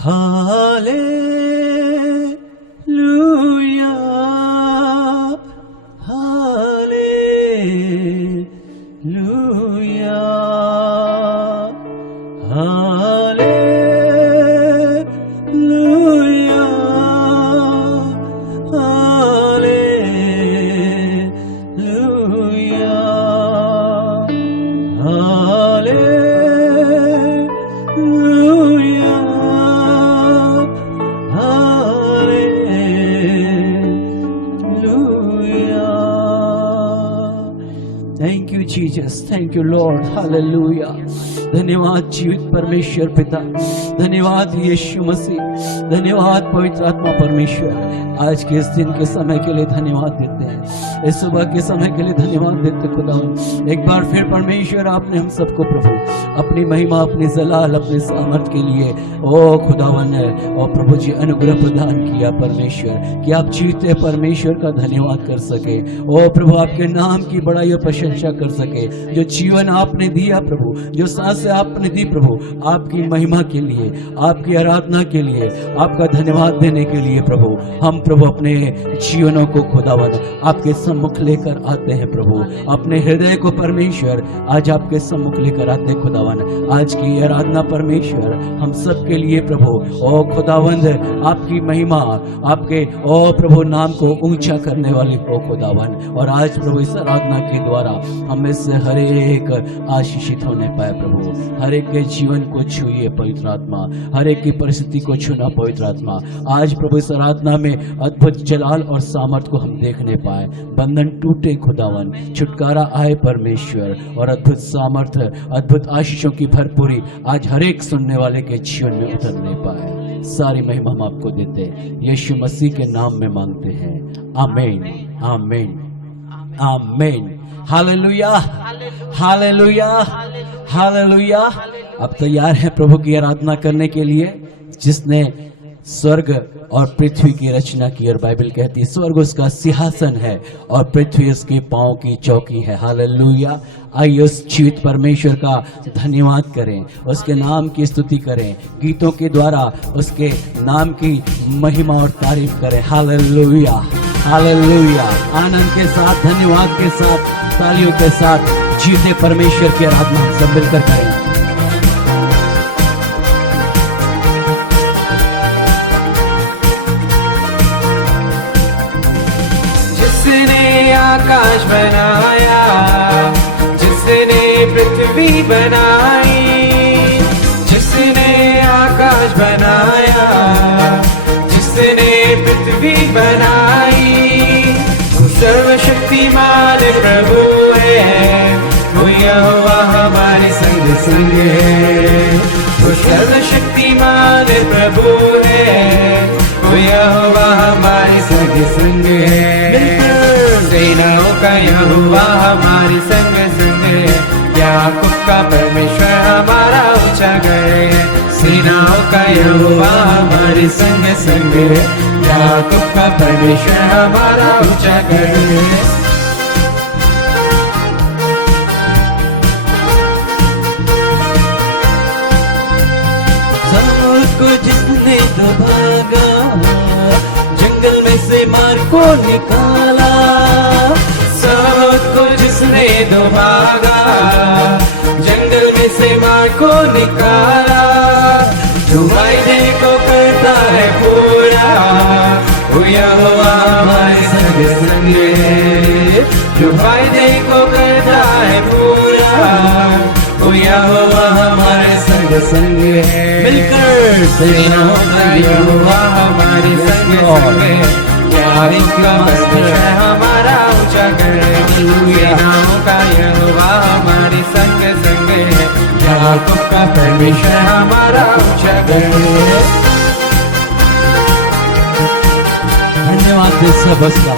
Hallelujah, hallelujah, hallelujah, hallelujah, hallelujah, thank you Jesus, thank you Lord, hallelujah. धन्यवाद जीवित परमेश्वर पिता, धन्यवाद यीशु मसीह, धन्यवाद पवित्र आत्मा परमेश्वर। आज के इस दिन के समय के लिए धन्यवाद देते हैं, इस सुबह के समय के लिए धन्यवाद देते खुदा। एक बार फिर परमेश्वर आपने हम सबको प्रभु अपनी महिमा, अपनी जलाल, अपने सामर्थ के लिए ओ खुदावन और प्रभु जी अनुग्रह प्रदान किया परमेश्वर, कि आप जीते परमेश्वर का धन्यवाद कर सके। ओ प्रभु आपके नाम की बड़ाई और प्रशंसा कर सके। जो जीवन आपने दिया प्रभु, जो सांसें आपने दी प्रभु, आपकी महिमा के लिए, आपकी आराधना के लिए, आपका धन्यवाद देने के लिए प्रभु हम प्रभु अपने जीवनों को खुदावन आपके सम्मुख लेकर आते हैं प्रभु। अपने हृदय को परमेश्वर आज आपके सम्मुख लेकर आते हैं खुदावन। आज की आराधना परमेश्वर हम सब के लिए प्रभु ओ खुदावंद आपकी महिमा, आपके ओ प्रभु नाम को ऊंचा करने वाली हो खुदावन। और आज प्रभु इस आराधना के द्वारा हम इससे हर एक आशीषित होने पाए प्रभु। हर एक के जीवन को छुइए पवित्र आत्मा, हर एक की परिस्थिति को छूना पवित्र आत्मा। आज प्रभु इस आराधना में अद्भुत जलाल और सामर्थ को हम देखने पाए। बंधन टूटे खुदावन, छुटकारा आए परमेश्वर, और अद्भुत सामर्थ, अद्भुत आशीषों की भरपूरी आज हर एक सुनने वाले के जीवन में उतरने पाए। सारी महिमा हम आपको देते यीशु मसीह के नाम में मांगते हैं, आमीन, आमीन, आमीन। Hallelujah, hallelujah, hallelujah. अब तैयार हैं प्रभु की आराधना करने के लिए, जिसने स्वर्ग और पृथ्वी की रचना की। और बाइबल कहती है स्वर्ग उसका सिंहासन है और पृथ्वी उसके पांव की चौकी है। हालेलुया। आइए उस जीवित परमेश्वर का धन्यवाद करें, उसके नाम की स्तुति करें, गीतों के द्वारा उसके नाम की महिमा और तारीफ करें। Hallelujah, hallelujah. आनंद के साथ, धन्यवाद के साथ, तालियों के साथ जीते परमेश्वर की आराधना सब मिलकर करें। जिसने आकाश बनाया, जिसने पृथ्वी बनाई, जिसने आकाश बनाया, जिसने पृथ्वी बनाई, वो सर्वशक्तिमान प्रभु है, वो यहोवा हमारे संग संग है। वो सर्वशक्तिमान प्रभु है, वो यहोवा हमारे संग संग है। सेनाओं का यहोवा हमारे संग संग है, याकूब का परमेश्वर हमारा ऊंचा गढ़ है। सेनाओं का यहोवा हमारे संग संग है, याकूब का परमेश्वर हमारा ऊंचा गढ़ है। सामूद को जिसने दबागा, जंगल में से मार को निकाला। सामूद को जिसने दबागा, जंगल में से मार को निकाला। जो वायदे को करता है पूरा, वो यहोवा हमारे संग संग है। जो वायदे को करता है पूरा, वो यहोवा हमारे संग संग है। मिलकर सेनाओं का यहोवा हमारे संग संग है, याकूब का परमेश्वर हमारा ऊंचा गढ़ है। सेनाओं का यहोवा हमारे संग संग है, याकूब का परमेश्वर हमारा ऊंचा गढ़ है। धन्यवाद दे सब उसका,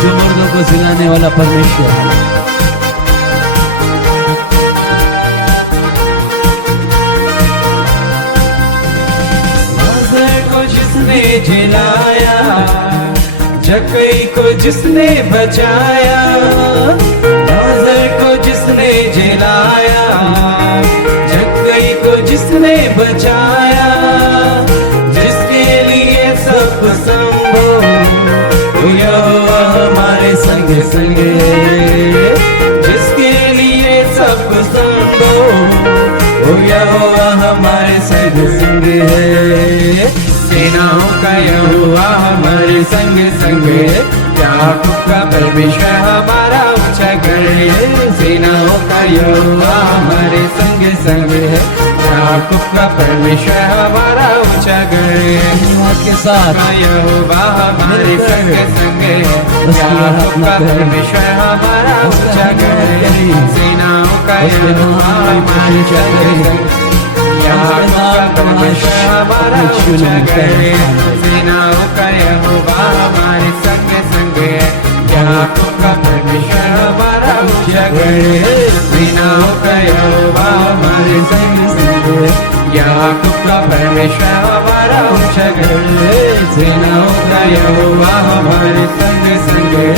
जो मर्दों को जिलाने वाला परमेश्वर है। जिसने जिलाया, जक्कई को जिसने बचाया, नाज़र को जिसने जिलाया, जक्कई को जिसने बचाया। संग है, जिसके लिए सब दो, वो यहोवा हमारे संग संग है। सेनाओं का यहोवा हमारे संग संग है, याकूब का परमेश्वर हमारा ऊंचा गढ़ है। सेनाओं का यहोवा हमारे संग संग है, याकूब का परमेश्वर हमारा ऊंचा गढ़ है। के साथ यहोवा हमारे संग संग है, याकूब का परमेश्वर हमारा ऊंचा गढ़ है। सेनाओं का यहोवा हमारे संग संग, याकूब का परमेश्वर हमारा ऊंचा गढ़ है। सेनाओं का यहोवा हमारे संग संग है, याकूब का परमेश्वर हमारा ऊंचा गढ़ है। सेनाओं का यहोवा हमारे संग संग है, याकूब का परमेश्वर हमारा ऊंचा गढ़ है। सेनाओं का यहोवा हमारे संग संग है,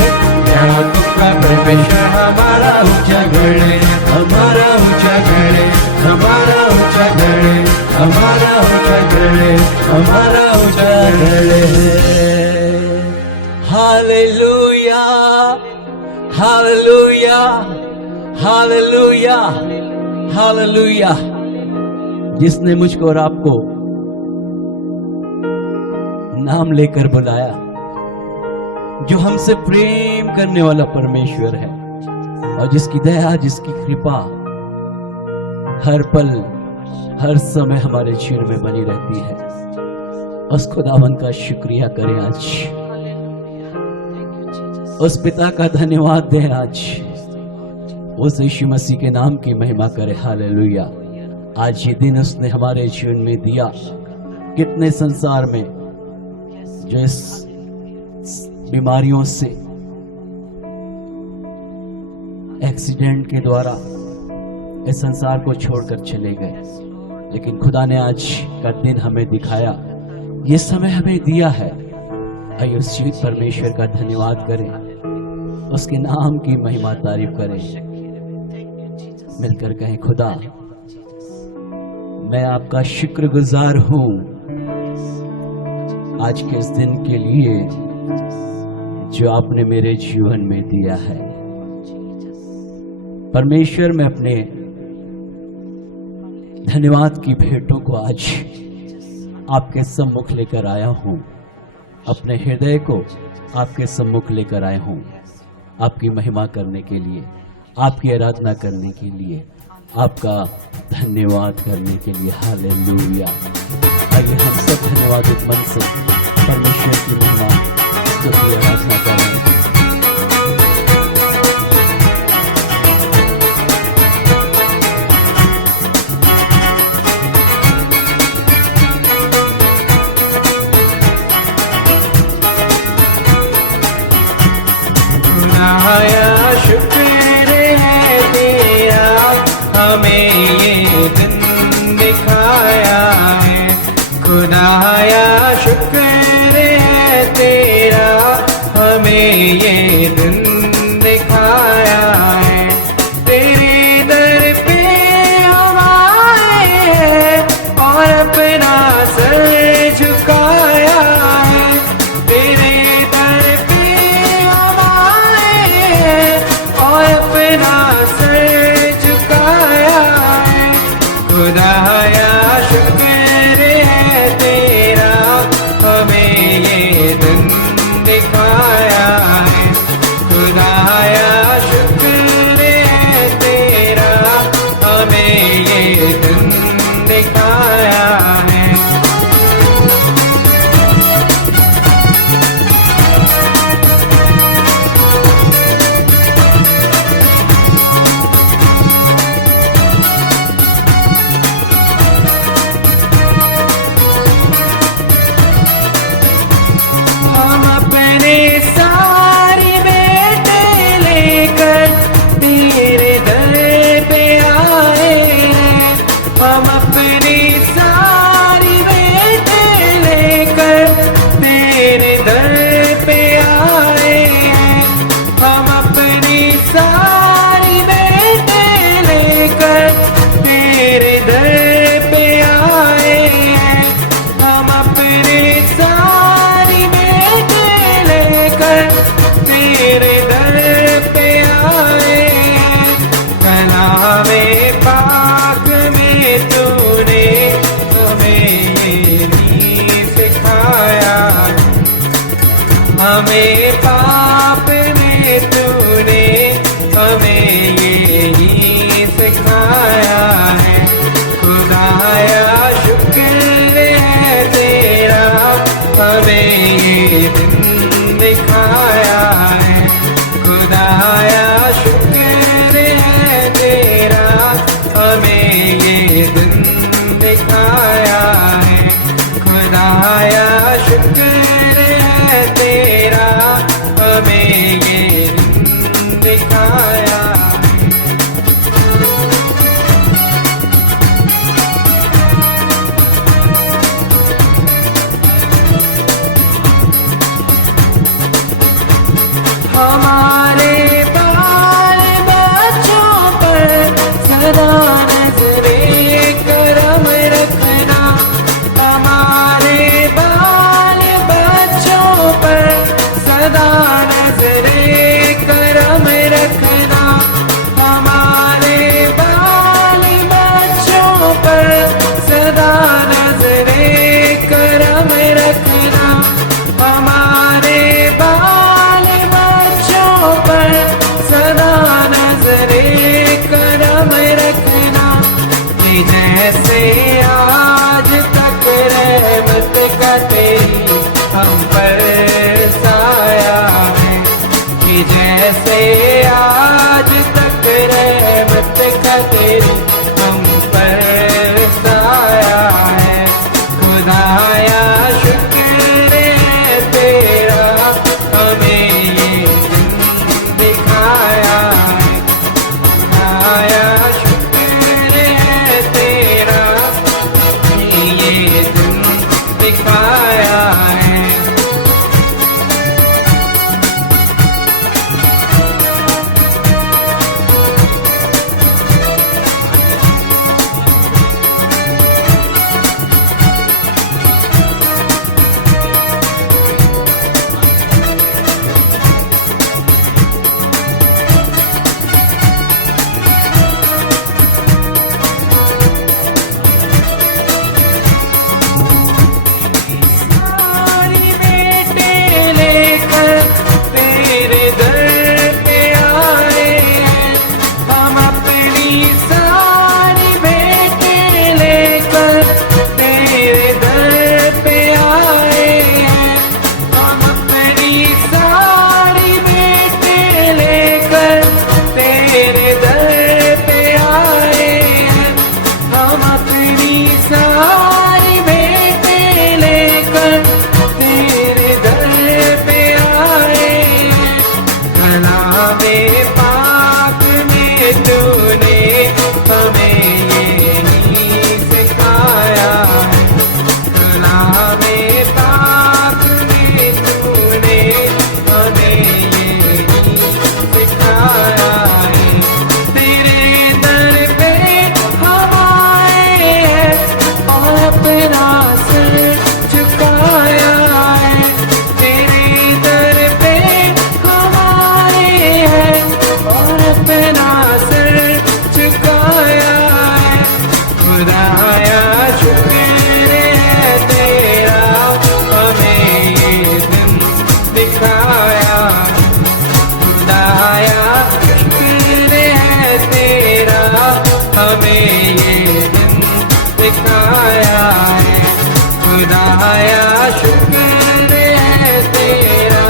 याकूब का परमेश्वर हमारा ऊंचा गढ़ है। हमारा ऊंचा गढ़ है, हमारा ऊंचा गढ़ है, हमारा ऊंचा गढ़ है, हमारा ऊंचा गढ़ है। Hallelujah, hallelujah, hallelujah, hallelujah. जिसने मुझको और आपको नाम लेकर बुलाया, जो हमसे प्रेम करने वाला परमेश्वर है, और जिसकी दया, जिसकी कृपा हर पल हर समय हमारे जीवन में बनी रहती है, उस खुदावन का शुक्रिया करें आज, उस पिता का धन्यवाद दें आज, उस यीशु मसीह के नाम की महिमा करें। हालेलुया। आज ये दिन उसने हमारे जीवन में दिया। कितने संसार में जो इस बीमारियों से, एक्सीडेंट के द्वारा इस संसार को छोड़कर चले गए, लेकिन खुदा ने आज का दिन हमें दिखाया, ये समय हमें दिया है। आइए उस जीवित परमेश्वर का धन्यवाद करें, उसके नाम की महिमा तारीफ करें। मिलकर कहें, खुदा मैं आपका शुक्रगुजार हूं आज के इस दिन के लिए जो आपने मेरे जीवन में दिया है। परमेश्वर, मैं अपने धन्यवाद की भेंटों को आज आपके सम्मुख लेकर आया हूं, अपने हृदय को आपके सम्मुख लेकर आया हूं, आपकी महिमा करने के लिए, आपकी आराधना करने के लिए, आपका धन्यवाद करने के लिए। हालेलुया। आइए हम सब धन्यवादित मन से परमेश्वर की महिमा, स्तुति, आराधना करें। खुदाया शुक्र है तेरा, हमें ये दिन दिखाया है। खुदाया शुक्र है तेरा, हमें पाप में तूने हमें यही सिखाया है। खुदाया शुक्र है तेरा, हमें ये दिन दिखाया है। खुदाया शुक्र है तेरा, हमें ये दिन दिखाया है। खुदाया शुक्र है तेरा, हमें ये दिन दिखाया है। हमारे बाल बच्चों पर सदा नजरे करम रखना। हमारे बाल बच्चों पर सदा नजरे करम रखना। हमारे बाल बच्चों पर सदा नजरे करम रखना। हमारे बाल बच्चों पर सदा नजरे करम रखना। कि जैसे आज तक रहमत का तेरी हम पर साया है। कि जैसे आज तक रहमत का तेरी हम पर साया है। खुदाया शुक्र है तेरा, हमें ये दिन दिखाया है। खुदाया शुक्र है तेरा, हमें ये दिन दिखाया है। सारी बेटे लेकर तेरे दर पे आए हैं। हम अपनी सारी बेटे लेकर तेरे दर पे आए हैं। हम अपनी सारी बेटे लेकर तेरे दर पे आए हैं। हम अपनी सारी बेटे लेकर तेरे दर पे आए हैं। कलामे पाक में तूने हमें यही सिखाया है। कलामे पाक में तूने हमें यही सिखाया है। तेरे दर पे हम आए हैं और अपना सिर झुकाया है। तेरे दर पे हम आए हैं और अपना सिर झुकाया है। खुदाया शुक्र है तेरा, हमें ये दिन दिखाया। खुदाया शुक्र है तेरा, हमें ये दिन दिखाया है। खुदाया शुक्र है तेरा,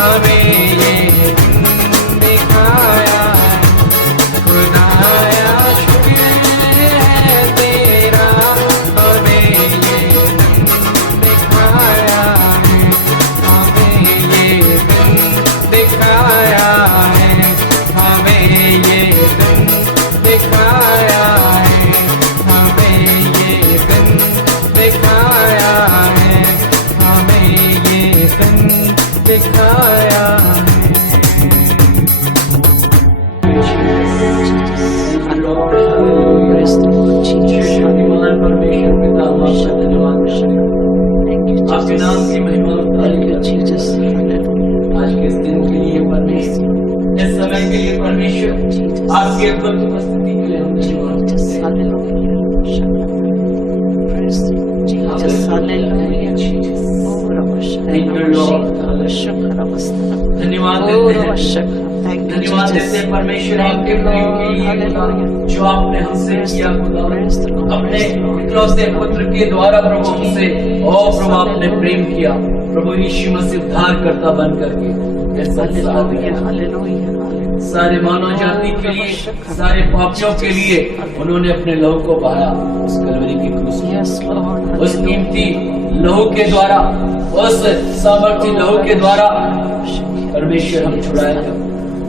हमें ये दिन दिखाया है। खुदाया शुक्र है तेरा, हमें ये दिन दिखाया है। हमें ये दिन दिखाया है। हमें ये दिन दिखाया है। हमें ये दिन दिखाया है। हमें ये दिन दिखाया है। शक्तिमान परमेश्वर पिता आपका धन्यवाद करते हैं। आपके नाम की महिमा आज के इस दिन के लिए परमेश्वर, इस समय के लिए परमेश्वर, आपकी अद्भुत उपस्थिति के लिए हम धन्यवाद करते हैं। Thank you, Lord. धन्यवाद देते हैं, धन्यवाद देते हैं परमेश्वर आपके प्रेम के लिए जो आपने हमसे किया खुदा, अपने इकलौते पुत्र के द्वारा प्रभु हमसे और प्रभु आपने प्रेम किया प्रभु यीशु मसीह उद्धार करता बन करके सारे मानव जाति के लिए, सारे पापियों के लिए उन्होंने अपने लहू को बहाया उस कलवरी की क्रूस में। उस कीमती लहू के द्वारा, उस सामर्थी लहू के द्वारा परमेश्वर हम छुड़ाए गए,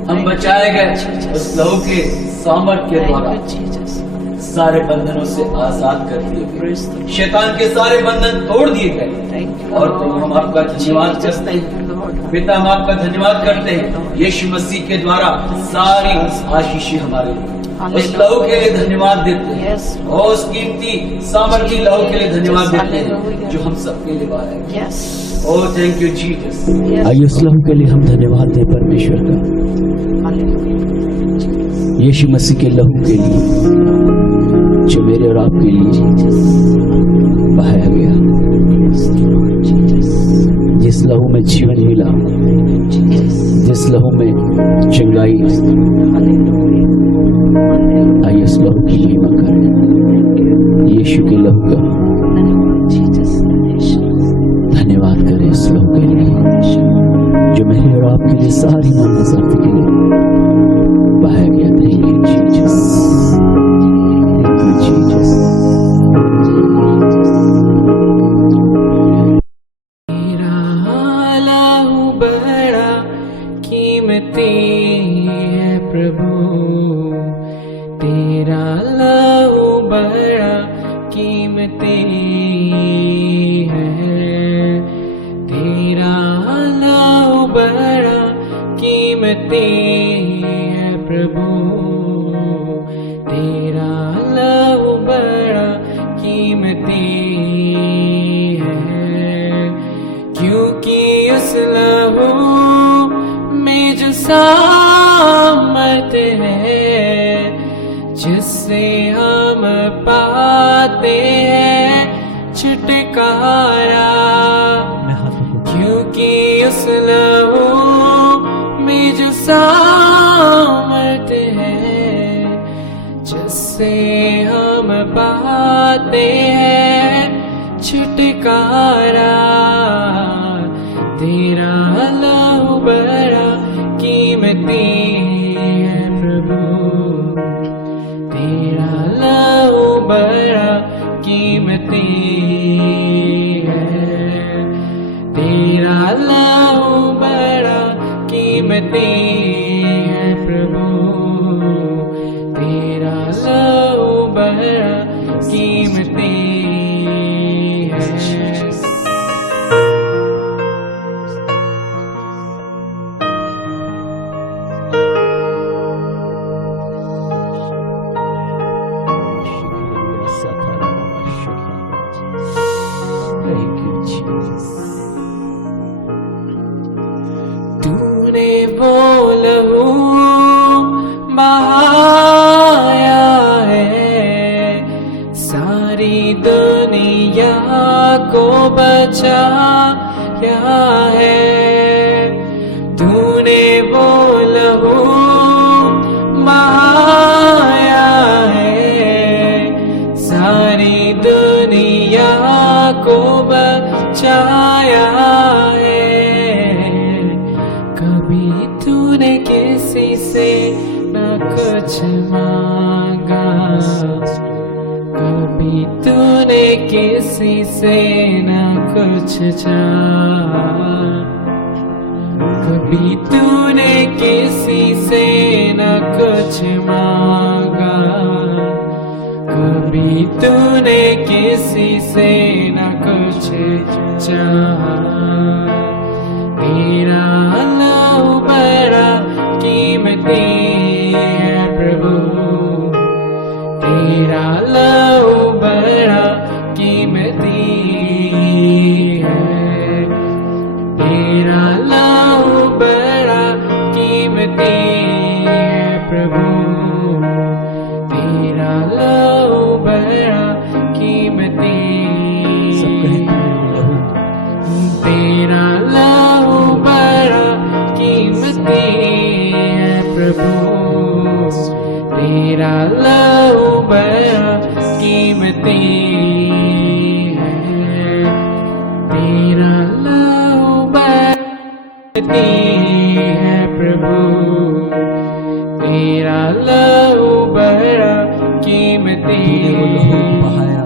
हम बचाए गए उस लहू के सामर्थ के द्वारा। सारे बंधनों से आजाद कर दिए गए, शैतान के सारे बंधन तोड़ दिए गए। और तो हम आपका धन्यवाद करते हैं पिता, हम आपका धन्यवाद करते हैं यीशु मसीह के द्वारा सारी आशीषें हमारे लिए। उस लहू के लिए धन्यवाद देते हैं और उस कीमती सामर्थी लहू के लिए धन्यवाद देते हैं जो हम सबके लिए बाहर है। Oh thank you Jesus. आइए उस लहू के लिए हम धन्यवाद दें परमेश्वर का, यीशु मसीह के लहू के लिए जो मेरे और आपके लिए बहाया गया, जिस लहू में जीवन मिला, जिस लहू में चंगाई। आइए उस लहू की महिमा करें, यीशु के लहू का धन्यवाद करें उस लहू के लिए जो मेरे और आपके लिए सारी मानव जाति के लिए बहाया गया। Thank you Jesus, thank you Jesus. है प्रभु तेरा लहू बड़ा कीमती है, तेरा लहू बड़ा कीमती है प्रभु, तेरा लहू बड़ा कीमती है। क्योंकि उस लहू में जो सामर्थ है जिससे हम पाते हैं छुटकारा, क्योंकि उस लहू में जो सामर्थ है जिससे हम पाते हैं छुटकारा। तेरा लहू बड़ा कीमती है प्रभु, तेरा लहू बड़ा कीमती है, तेरा लहू बड़ा कीमती है प्रभु, तेरा लहू बड़ा कीमती है। तूने वो लहू बहाया है सारी दुनिया को बचाया है, तूने वो लहू बहाया है सारी दुनिया को बचाया है। कभी तूने किसी से न कुछ मांगा, कभी तूने किसी से न कुछ चाहा, कभी तूने किसी से न कुछ मांगा, कभी तूने किसी से न कुछ चाहा। तेरा लहू बड़ा कीमती है प्रभु, तेरा लहू बड़ा कीमती है, तेरा लहू बड़ा कीमती है प्रभु, तेरा लहू बड़ा कीमती, तेरा लहू प्रभु तेरा लहू बड़ा कीमती तूने वो लहू बहाया,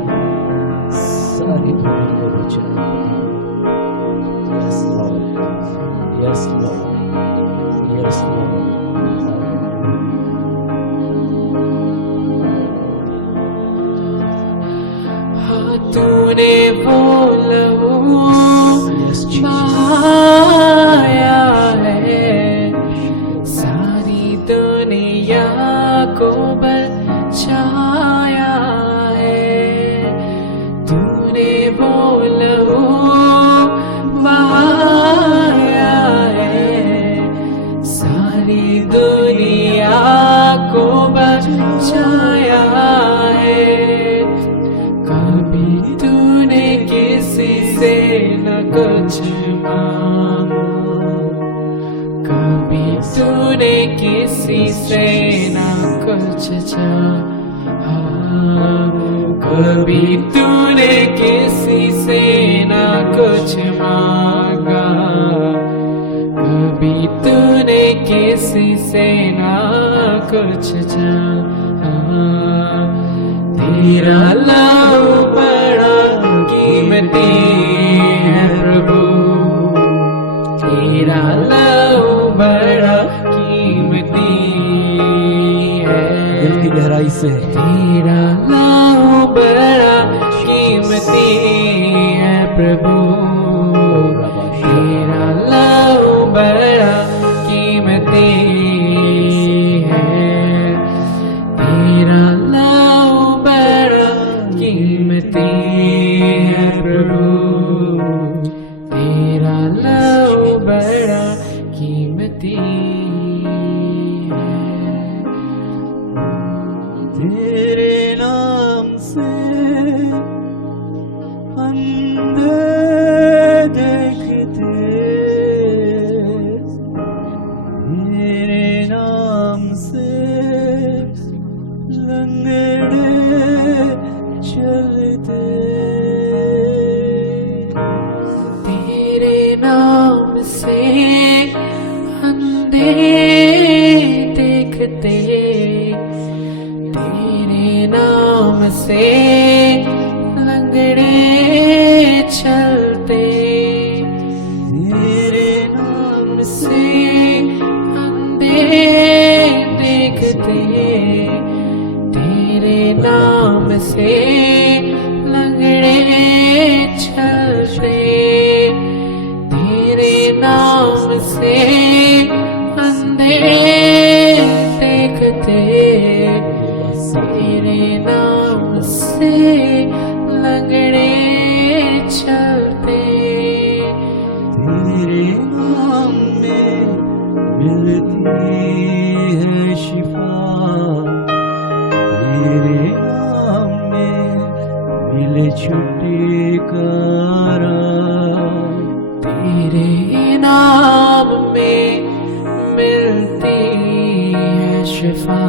सारी दुनिया को बचाया। Yes, Lord. Yes, Lord. तूने वो लहू Yes, Jesus. बहाया है, सारी दुनिया को बचाया है। तूने वो लहू बहाया है, सारी दुनिया को बचाया है। कभी तूने किसी से न कुछ मांगा, कभी तूने किसी से न कुछ चाहा, कभी तूने किसी से न कुछ मांगा, कभी तूने किसी से न कुछ चाहा। तेरा लहू बड़ा कीमती है प्रभु, तेरा लहू बड़ा कीमती है। दिल की गहराई से तेरा लहू बड़ा कीमती है प्रभु, तेरा लहू बड़ा कीमती है। तेरा लहू बड़ा कीमती है प्रभु, तेरा लहू बड़ा कीमती है। तेरे नाम से अंधे देखते, तेरे नाम से लंगड़े चलते, तेरे नाम से अंधे देखते, तेरे नाम से लंगड़े चलते, तेरे नाम से अंधे देखते, तेरे नाम से लंगड़े चलते, तेरे नाम से अंधे देखते, तेरे नाम से लंगड़े चलते। तेरे नाम में मिलती है शिफा, तेरे नाम में मिले छुटकारा, तेरे नाम में मिलती है शिफा,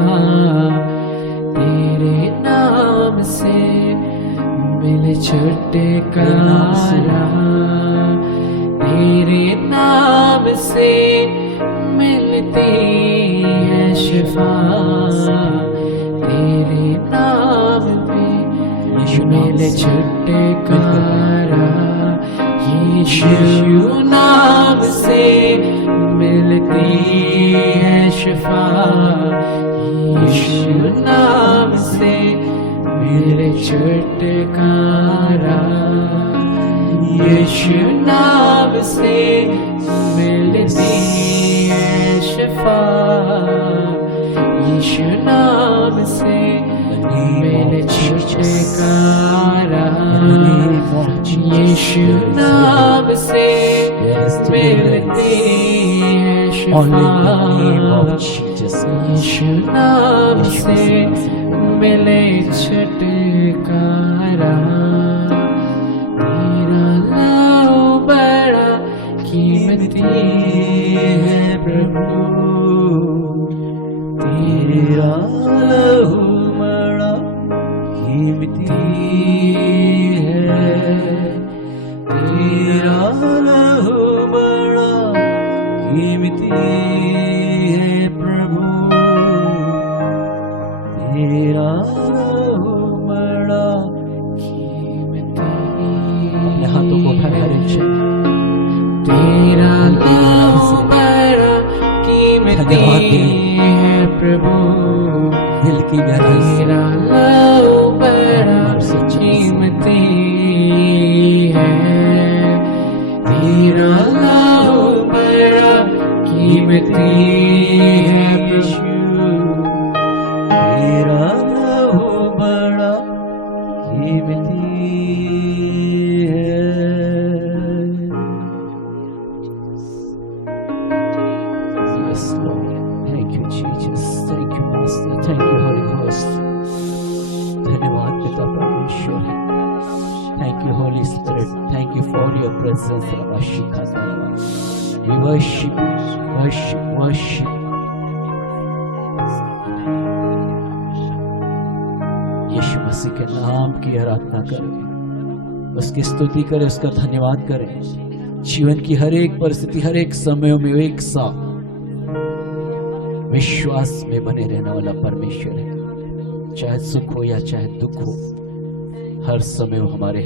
तेरे नाम से मिले छुटकारा, तेरे नाम से मिलती है शिफा, तेरे नाम में मिले छुटकारा। यीशु नाम से मिलती है शिफा, यीशु नाम से मिले छुटकारा, यीशु नाम से मिलती है शिफा, यीशु नाम से मिले छुटकारा, यीशु नाम से मिलती है शिफा, यीशु नाम से मिले छुटकारा। तेरा लहू बड़ा कीमती है प्रभु, तेरा लहू बड़ा कीमती है, तेरा लहू बड़ा कीमती है प्रभु तेरा बड़ा कीमती। अपने हाथों को उठाए हर एक क्षण। तेरा नाम बड़ा कीमती है प्रभु, दिल की गहराई से तेरा नाम बड़ा कीमती है, तेरा नाम बड़ा कीमती है प्रभु, तेरा नाम बड़ा कीमती है। Yes, Lord. Thank you, Jesus. Thank you, Master. Thank you, Holy Ghost. धन्यवाद पिता परमेश्वर। Thank you, Holy Spirit. Thank you for your presence. We worship you. Worship, worship. यीशु मसीह के नाम की आराधना करें, उसकी स्तुति करें, उसका धन्यवाद करें। जीवन की हर एक परिस्थिति, हर एक समयों में एक साथ विश्वास में बने रहने वाला परमेश्वर है। चाहे सुख हो या चाहे दुख हो, हर समय वो हमारे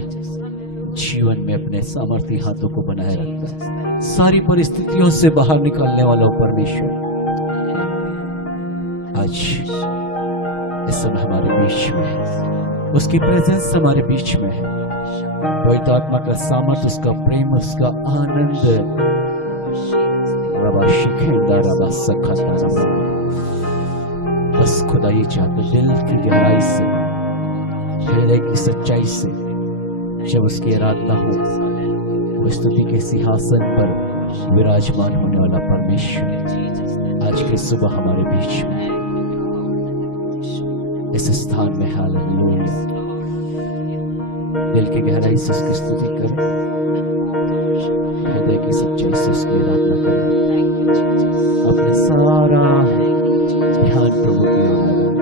जीवन में अपने सामर्थ्य हाथों को बनाए रखता है। सारी परिस्थितियों से बाहर निकालने वाला वो परमेश्वर आज इस समय हमारे बीच में है। उसकी प्रेजेंस हमारे बीच में है। पवित्र आत्मा का सामर्थ, उसका प्रेम, उसका आनंद बस खुदा ही चाहते दिल की गहराई से, हृदय की सच्चाई से जब उसकी आराधना हो, वो स्तुति के सिंहासन पर विराजमान होने वाला परमेश्वर आज के सुबह हमारे बीच में इस स्थान में। हालेलुया। दिल की गहराई से उसकी स्तुति करें, हृदय की सच्चाई से उसकी आराधना करें, अपने सारा ध्यान प्रभु की ओर लगाएं।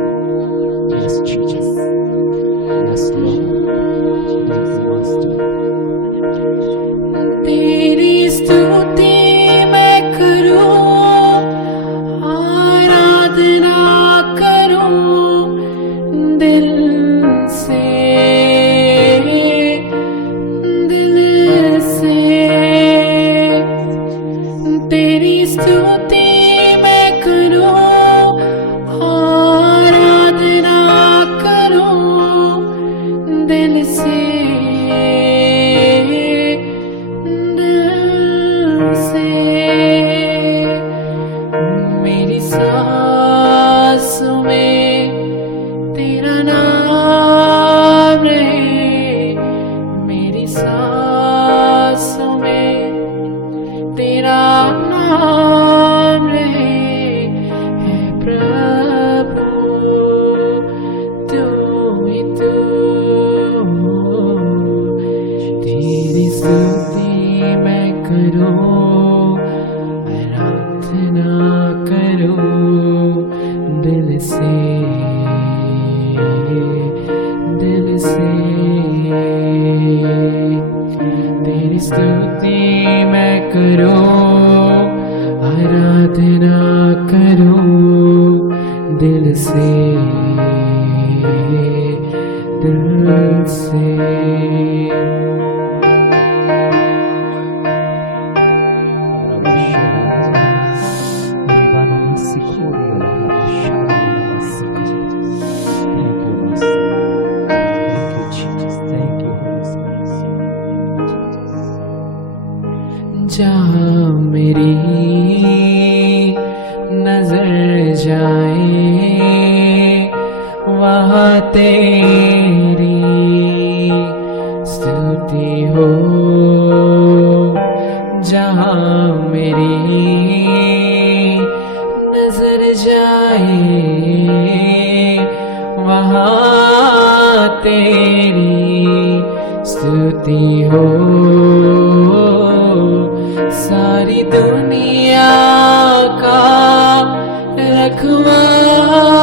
Yes, Jesus. Yes, Lord. Thank you, Master. तेरी स्तुति मैं करूं, आराधना करूं दिल से, दिल से। तेरी स्तुति मैं करूं, आराधना करूं दिल से, दिल से। मेरी सांसों में तेरा नाम रहे, मेरी सांसों में तेरा नाम रहे, है प्रभु तू ही तू। तेरी स्तुति मैं करूं, आराधना करूं दिल से, दिल से। तेरी स्तुति मैं करूं, आराधना करूं दिल से, दिल से। जहाँ मेरी नजर जाए वहाँ तेरी स्तुति हो, जहाँ मेरी नजर जाए वहाँ तेरी स्तुति हो। सारी दुनिया का रखवाला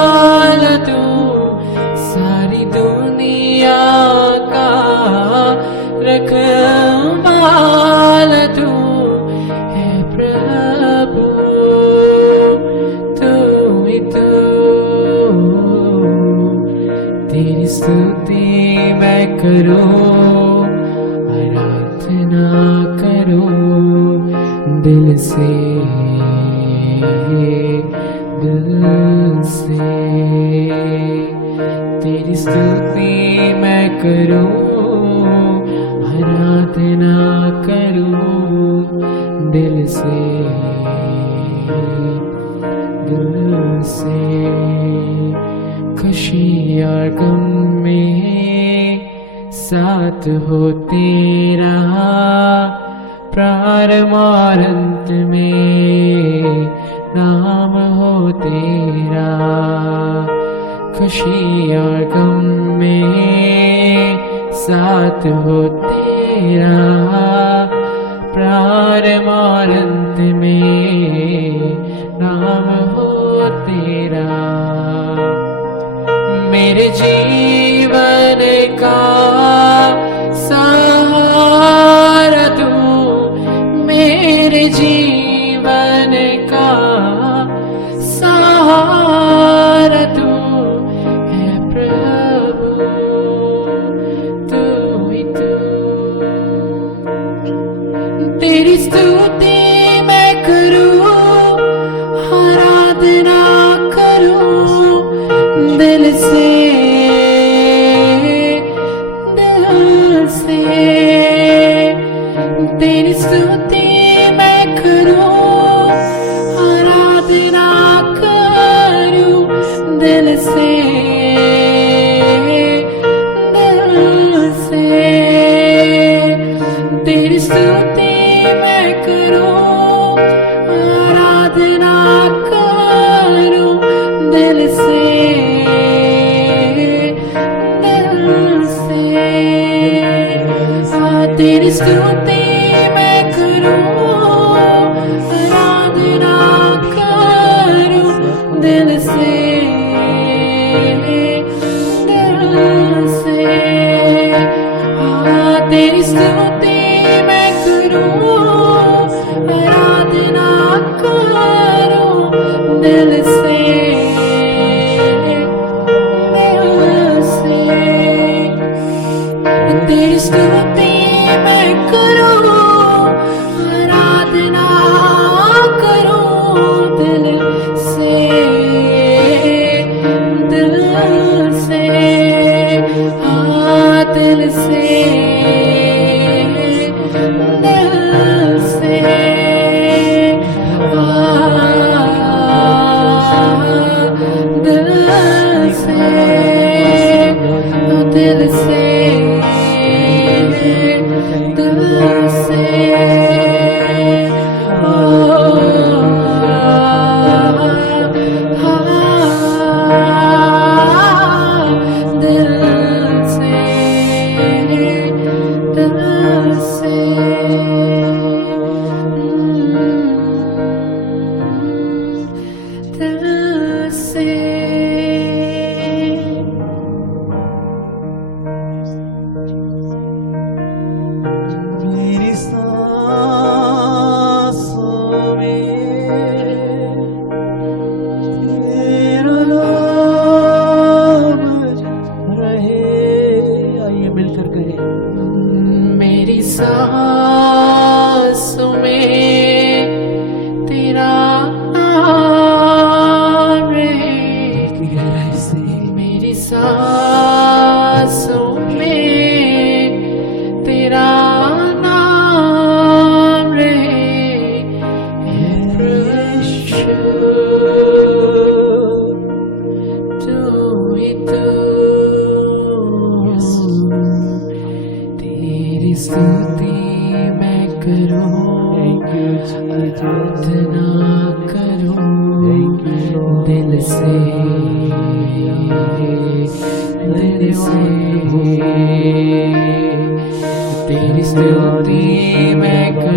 तू, सारी दुनिया का रखवाला तू है प्रभु, स्तुति मैं करूं, आराधना करूं दिल से, दिल से। खुशी और गम में साथ हो तेरा, प्रारंभ और अंत में नाम हो तेरा। खुशी और गम में साथ हो तेरा, प्रारंभ और अंत में नाम हो तेरा। मेरे जीवन का सहारा तू, मेरे जीवन का सहारा तू है प्रभु, तू ही तू। तेरी स्तुति मैं करूं, आराधना करूं दिल से, दिल से। तेरी स्तुति मैं करूं, आराधना करूं दिल से, दिल से। तेरी स्तुति मैं करूं, आराधना करूं दिल से, दिल से। तेरी स्तुति मैं करूं, आराधना करूं दिल से, दिल से। तेरी स्तुति मैं करूं, आराधना करूं दिल से, दिल से। तेरी स्तुति मैं करूं, आराधना करूं दिल से, दिल से। दिल से, दिल से। दिल से, दिल से, दिल से। दिल से, दिल से। दिल से। मेरी सांसों में तेरा नाम रहे। आइए मिलकर करें। मेरी सांसों में तेरा नाम रहे, गहराई से मेरी सांसों में तेरा नाम रहे। हे प्रभु, तू ही तू। तेरी स्तुति मैं करूं, प्रार्थना करूं दिल से, दिल से। तेरी स्तुति मैं करूं,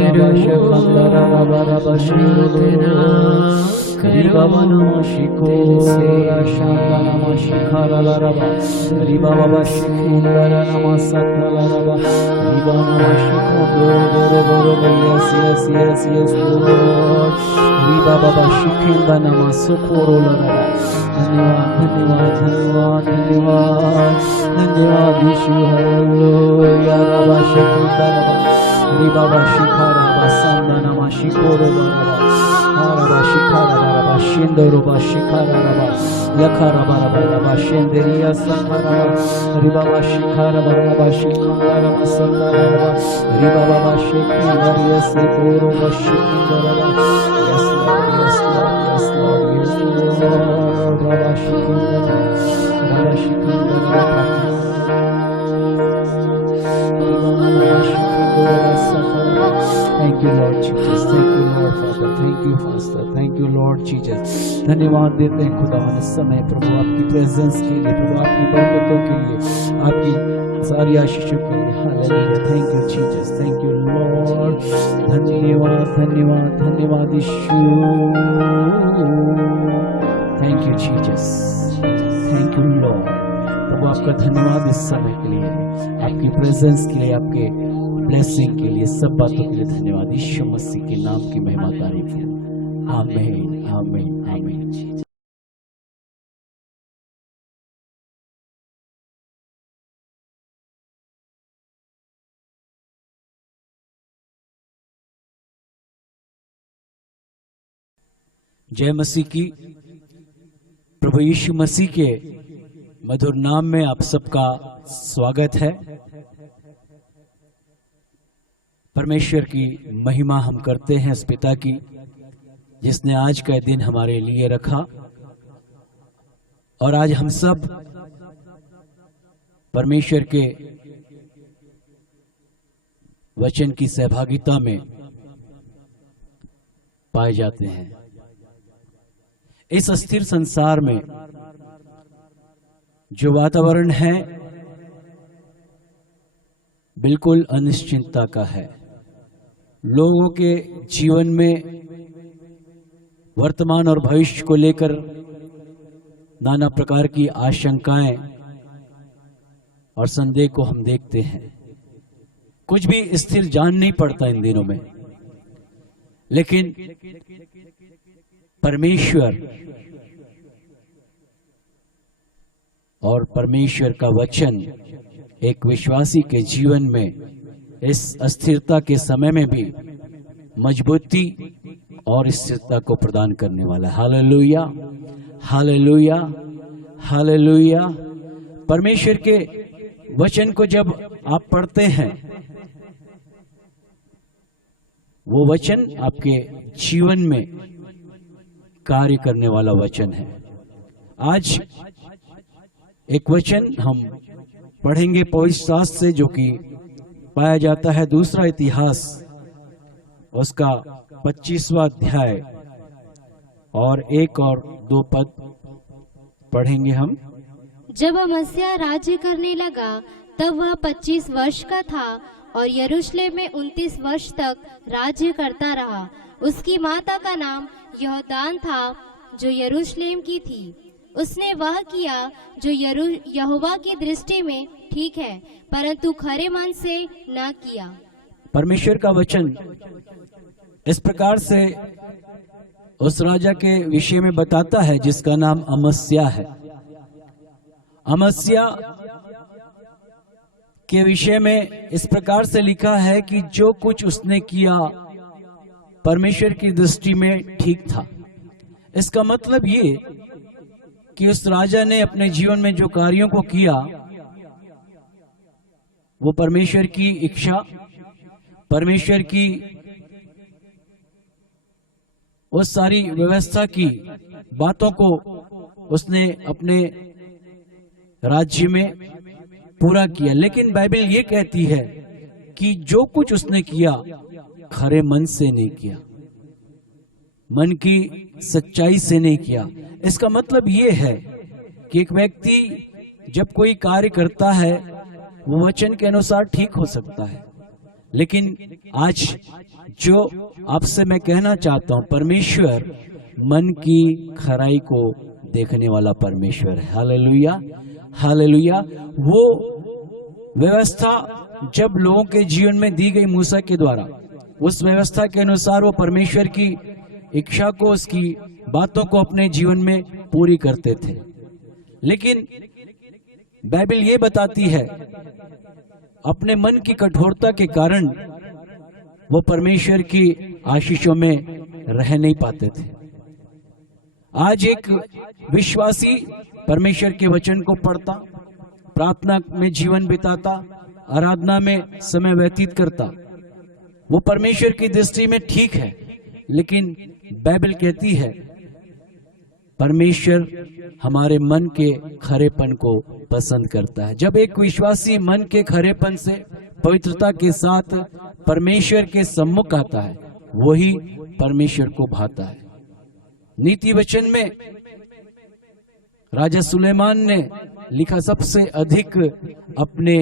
प्रार्थना धन्यवाद धन्यवाद धन्यवाद धन्यवाद यीशु हालेलुया रबा शकुंदा रबा रिबा शिखा रबा संदा नमा शिकोरो रबा रबा शिखा रबा शिंदोरो बा शिखारा रबा लखारा बा रबा शेंदेरिया सखारा रिबा बा शिखारा रबा शिखारा रबा सखारा रबा रिबा बा शेखिंदरिया से कोरो बा शिखिंदरा yes lord yes Lord rava शिखिंदरा rava शिखिंदरा Thank you, Lord Jesus. Thank you, Lord Father. Thank you, Master. Thank you, Lord Jesus. धन्यवाद देते हैं खुदा इस समय प्रभु आपकी प्रेजेंस के लिए, प्रभु आपकी बरकतों के लिए, आपकी सारी आशीषों के लिए। Hallelujah. Thank you, Jesus. Thank you, Lord. धन्यवाद धन्यवाद धन्यवाद यीशु। Thank you, Jesus. Thank you, Lord. प्रभु आपका धन्यवाद इस समय के लिए, आपकी प्रेजेंस के लिए, आपके ब्लेसिंग के लिए, सब बातों के लिए धन्यवाद। यीशु मसीह के नाम की महिमा तारीफ हो। आमीन आमीन आमीन। जय मसीह की। प्रभु यीशु मसीह के मधुर नाम में आप सबका स्वागत है। परमेश्वर की महिमा हम करते हैं उस पिता की जिसने आज का दिन हमारे लिए रखा, और आज हम सब परमेश्वर के वचन की सहभागिता में पाए जाते हैं। इस अस्थिर संसार में जो वातावरण है बिल्कुल अनिश्चितता का है। लोगों के जीवन में वर्तमान और भविष्य को लेकर नाना प्रकार की आशंकाएं और संदेह को हम देखते हैं। कुछ भी स्थिर जान नहीं पड़ता इन दिनों में, लेकिन परमेश्वर और परमेश्वर का वचन एक विश्वासी के जीवन में इस अस्थिरता के समय में भी मजबूती और स्थिरता को प्रदान करने वाला है। Hallelujah hallelujah hallelujah. परमेश्वर के वचन को जब आप पढ़ते हैं, वो वचन आपके जीवन में कार्य करने वाला वचन है। आज एक वचन हम पढ़ेंगे पवित्र शास्त्र से, जो कि पाया जाता है दूसरा इतिहास उसका 25वां अध्याय, और 1 और 2 पद पढ़ेंगे हम। जब अमस्या राज्य करने लगा तब वह 25 वर्ष का था और यरूशलेम में 29 वर्ष तक राज्य करता रहा। उसकी माता का नाम यहोदान था जो यरूशलेम की थी। उसने वह किया जो यहोवा की दृष्टि में ठीक है, परंतु खरे मन से न किया। परमेश्वर का वचन इस प्रकार से उस राजा के विषय में बताता है जिसका नाम अमस्या है। अमस्या के विषय में इस प्रकार से लिखा है कि जो कुछ उसने किया परमेश्वर की दृष्टि में ठीक था। इसका मतलब ये कि उस राजा ने अपने जीवन में जो कार्यों को किया वो परमेश्वर की इच्छा, परमेश्वर की उस सारी व्यवस्था की बातों को उसने अपने राज्य में पूरा किया। लेकिन बाइबल ये कहती है कि जो कुछ उसने किया खरे मन से नहीं किया, मन की सच्चाई से नहीं किया। इसका मतलब ये है कि एक व्यक्ति जब कोई कार्य करता है वो वचन के अनुसार ठीक हो सकता है, लेकिन आज जो आपसे मैं कहना चाहता हूं, परमेश्वर मन की खराई को देखने वाला परमेश्वर है। Hallelujah hallelujah. वो व्यवस्था जब लोगों के जीवन में दी गई मूसा के द्वारा, उस व्यवस्था के अनुसार वो परमेश्वर की इच्छा को, उसकी बातों को अपने जीवन में पूरी करते थे। लेकिन बाइबल ये बताती है अपने मन की कठोरता के कारण वो परमेश्वर की आशीषों में रह नहीं पाते थे। आज एक विश्वासी परमेश्वर के वचन को पढ़ता, प्रार्थना में जीवन बिताता, आराधना में समय व्यतीत करता, वो परमेश्वर की दृष्टि में ठीक है। लेकिन बाइबल कहती है परमेश्वर हमारे मन के खरेपन को पसंद करता है। जब एक विश्वासी मन के खरेपन से पवित्रता के साथ परमेश्वर के सम्मुख आता है, वही परमेश्वर को भाता है। नीति वचन में राजा सुलेमान ने लिखा, सबसे अधिक अपने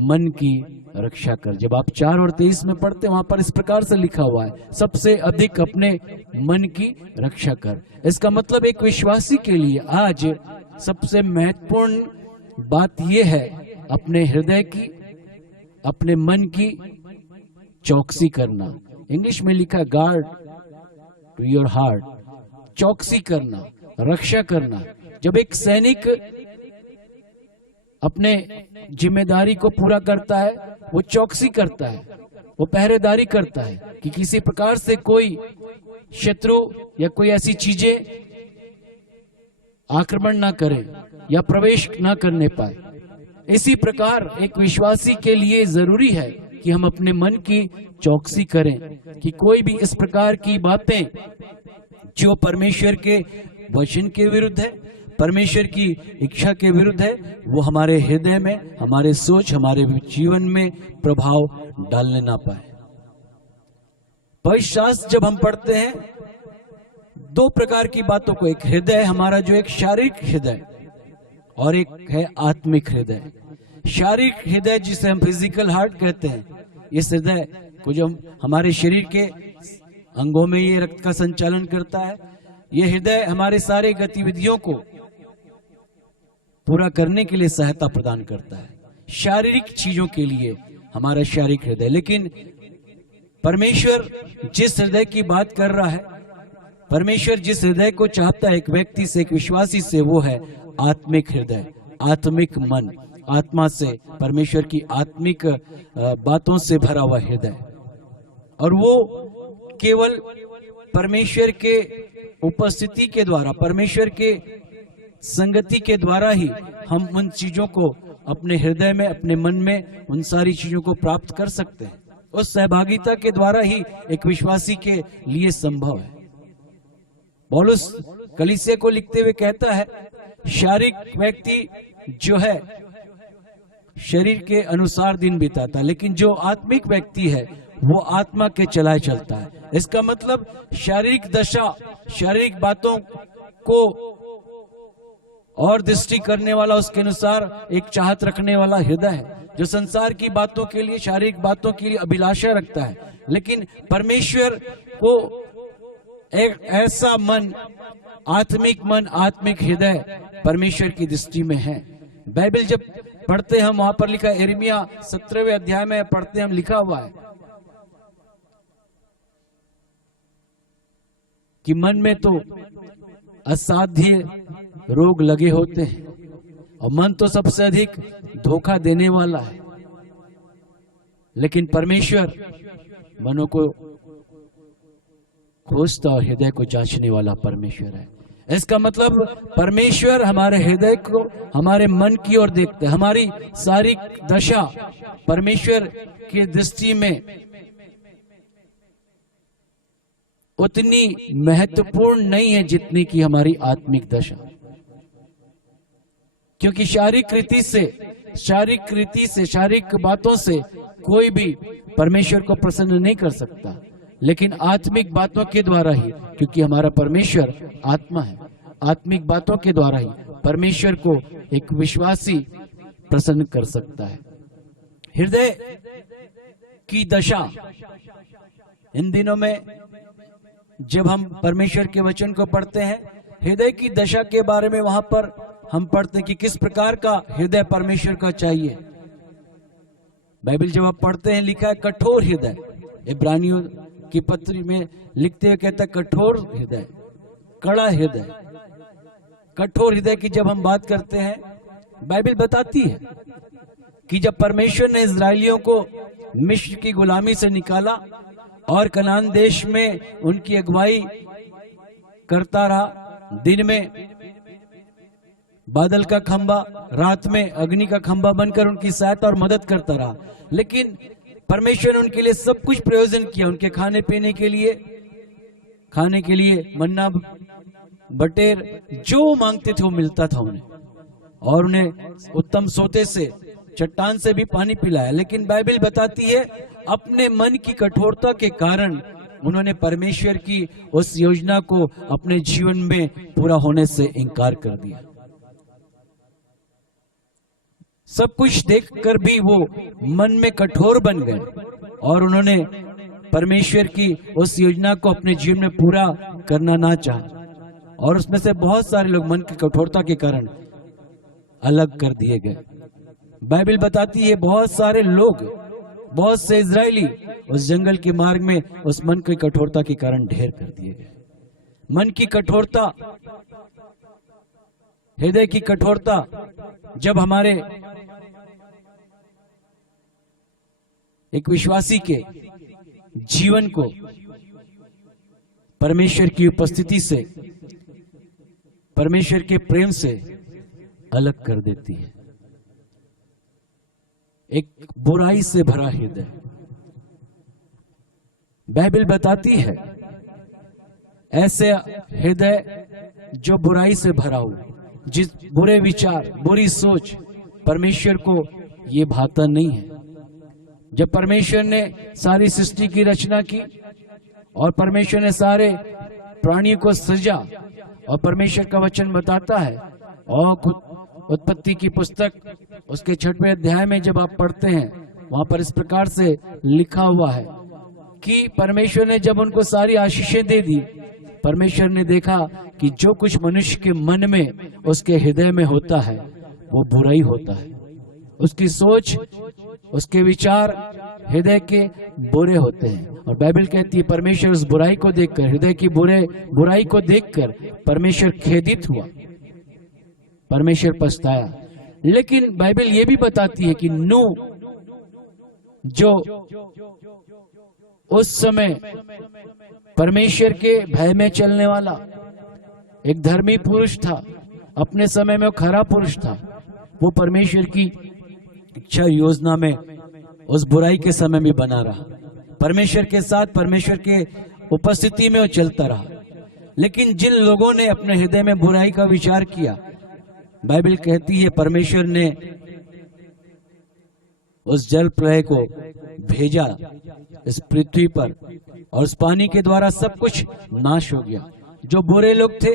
मन की रक्षा कर। जब आप 4 और 23 में पढ़ते, वहां पर इस प्रकार से लिखा हुआ है, सबसे अधिक अपने मन की रक्षा कर। इसका मतलब एक विश्वासी के लिए आज सबसे महत्वपूर्ण बात यह है अपने हृदय की, अपने मन की चौकसी करना। इंग्लिश में लिखा गार्ड टू योर हार्ट, चौकसी करना, रक्षा करना। जब एक सैनिक अपने जिम्मेदारी को पूरा करता है, वो चौकसी करता है, वो पहरेदारी करता है कि किसी प्रकार से कोई शत्रु या कोई ऐसी चीजें आक्रमण ना करे या प्रवेश ना करने पाए। इसी प्रकार एक विश्वासी के लिए जरूरी है कि हम अपने मन की चौकसी करें कि कोई भी इस प्रकार की बातें जो परमेश्वर के वचन के विरुद्ध है, परमेश्वर की इच्छा के विरुद्ध है, वो हमारे हृदय में, हमारे सोच, हमारे जीवन में प्रभाव डालने ना पाए। पवित्र शास्त्र जब हम पढ़ते हैं, 2 प्रकार की बातों को, एक हृदय हमारा जो एक शारीरिक हृदय और एक है आत्मिक हृदय। शारीरिक हृदय जिसे हम फिजिकल हार्ट कहते हैं, इस हृदय को जो हमारे शरीर के अंगों में ये रक्त का संचालन करता है, ये हृदय हमारे सारे गतिविधियों को पूरा करने के लिए सहायता प्रदान करता है, शारीरिक चीजों के लिए हमारा शारीरिक हृदय। लेकिन परमेश्वर जिस हृदय की बात कर रहा है, परमेश्वर जिस हृदय को चाहता है एक व्यक्ति से, एक विश्वासी से, वो है आत्मिक हृदय, आत्मिक मन, आत्मा से, परमेश्वर की आत्मिक बातों से भरा हुआ हृदय। और वो केवल परमेश्वर के उपस्थिति के द्वारा, परमेश्वर के संगति के द्वारा ही हम उन चीजों को अपने हृदय में, अपने मन में, उन सारी चीजों को प्राप्त कर सकते हैं। उस सहभागिता के द्वारा ही एक विश्वासी के लिए संभव है। पौलुस कलीसिया को लिखते हुए कहता है, शारीरिक व्यक्ति जो है शरीर के अनुसार दिन बिताता, लेकिन जो आत्मिक व्यक्ति है वो आत्मा के चलाए चलता है। इसका मतलब शारीरिक दशा, शारीरिक बातों को और दृष्टि करने वाला, उसके अनुसार एक चाहत रखने वाला हृदय है, जो संसार की बातों के लिए, शारीरिक बातों के लिए अभिलाषा रखता है। लेकिन परमेश्वर को एक ऐसा मन, आत्मिक हृदय परमेश्वर की दृष्टि में है। बाइबल जब पढ़ते हैं हम, वहां पर लिखा, यिर्मयाह 17वें अध्याय में पढ़ते हम, लिखा हुआ है कि मन में तो असाध्य रोग लगे होते हैं और मन तो सबसे अधिक धोखा देने वाला है, लेकिन परमेश्वर मनों को खोजता और हृदय को जांचने वाला परमेश्वर है। इसका मतलब परमेश्वर हमारे हृदय को, हमारे मन की ओर देखता है। हमारी सारी दशा परमेश्वर की दृष्टि में उतनी महत्वपूर्ण नहीं है जितनी की हमारी आत्मिक दशा, क्योंकि शारीरिक रीति से, शारीरिक बातों से कोई भी परमेश्वर को प्रसन्न नहीं कर सकता, लेकिन आत्मिक बातों के द्वारा ही, क्योंकि हमारा परमेश्वर आत्मा है, आत्मिक बातों के द्वारा ही परमेश्वर को एक विश्वासी प्रसन्न कर सकता है। हृदय की दशा, इन दिनों में जब हम परमेश्वर के वचन को पढ़ते हैं, हृदय की दशा के बारे में वहां पर हम पढ़ते हैं कि किस प्रकार का हृदय परमेश्वर का चाहिए। बाइबल जब आप पढ़ते हैं, लिखा है कठोर हृदय। इब्रानियों की पत्री में लिखते हुए कहता है कठोर हृदय, कड़ा हृदय। कठोर हृदय की जब हम बात करते हैं, बाइबल बताती है कि जब परमेश्वर ने इजराइलियों को मिस्र की गुलामी से निकाला और कनान देश में उनकी अगुवाई करता रहा, दिन में बादल का खंबा, रात में अग्नि का खंबा बनकर उनकी सहायता और मदद करता रहा। लेकिन परमेश्वर ने उनके लिए सब कुछ प्रयोजन किया। उनके खाने पीने के लिए मन्ना, बटेर, जो मांगते थे वो मिलता था उन्हें, और उन्हें उत्तम सोते से, चट्टान से भी पानी पिलाया। लेकिन बाइबल बताती है अपने मन की कठोरता के कारण उन्होंने परमेश्वर की उस योजना को अपने जीवन में पूरा होने से इनकार कर दिया। सब कुछ देखकर भी वो मन में कठोर बन गए और उन्होंने परमेश्वर की उस योजना को अपने जीवन में पूरा करना ना चाहा, और उसमें से बहुत सारे लोग मन की कठोरता के कारण अलग कर दिए गए। बाइबल बताती है बहुत सारे लोग, बहुत से इजरायली उस जंगल के मार्ग में उस मन की कठोरता के कारण ढेर कर दिए गए। मन की कठोरता, हृदय की कठोरता जब हमारे एक विश्वासी के जीवन को परमेश्वर की उपस्थिति से, परमेश्वर के प्रेम से अलग कर देती है। एक बुराई से भरा हृदय, बाइबल बताती है ऐसे हृदय जो बुराई से भरा हो, जिस बुरे विचार, बुरी सोच, परमेश्वर को ये भाता नहीं है। जब परमेश्वर ने सारी सृष्टि की रचना की और परमेश्वर ने सारे प्राणियों को सृजा, और परमेश्वर का वचन बताता है, और उत्पत्ति की पुस्तक उसके 6वें अध्याय में जब आप पढ़ते हैं, वहां पर इस प्रकार से लिखा हुआ है कि परमेश्वर ने जब उनको सारी आशीषें दे दी, परमेश्वर ने देखा कि जो कुछ मनुष्य के मन में, उसके हृदय में होता है वो बुराई होता है। उसकी सोच, उसके विचार हृदय के बुरे होते हैं। और बाइबल कहती है परमेश्वर उस बुराई को देखकर, हृदय की बुराई को देखकर परमेश्वर खेदित हुआ, परमेश्वर पछताया। लेकिन बाइबल ये भी बताती है कि नूह, जो उस समय परमेश्वर के भय में चलने वाला एक धर्मी पुरुष था, अपने समय में वो खरा पुरुष था, वो परमेश्वर की इच्छा योजना में उस बुराई के समय में बना रहा, परमेश्वर के साथ, परमेश्वर के उपस्थिति में वो चलता रहा। लेकिन जिन लोगों ने अपने हृदय में बुराई का विचार किया, बाइबल कहती है परमेश्वर ने उस जल प्रलय को भेजा इस पृथ्वी पर, और उस पानी के द्वारा सब कुछ नाश हो गया। जो बुरे लोग थे,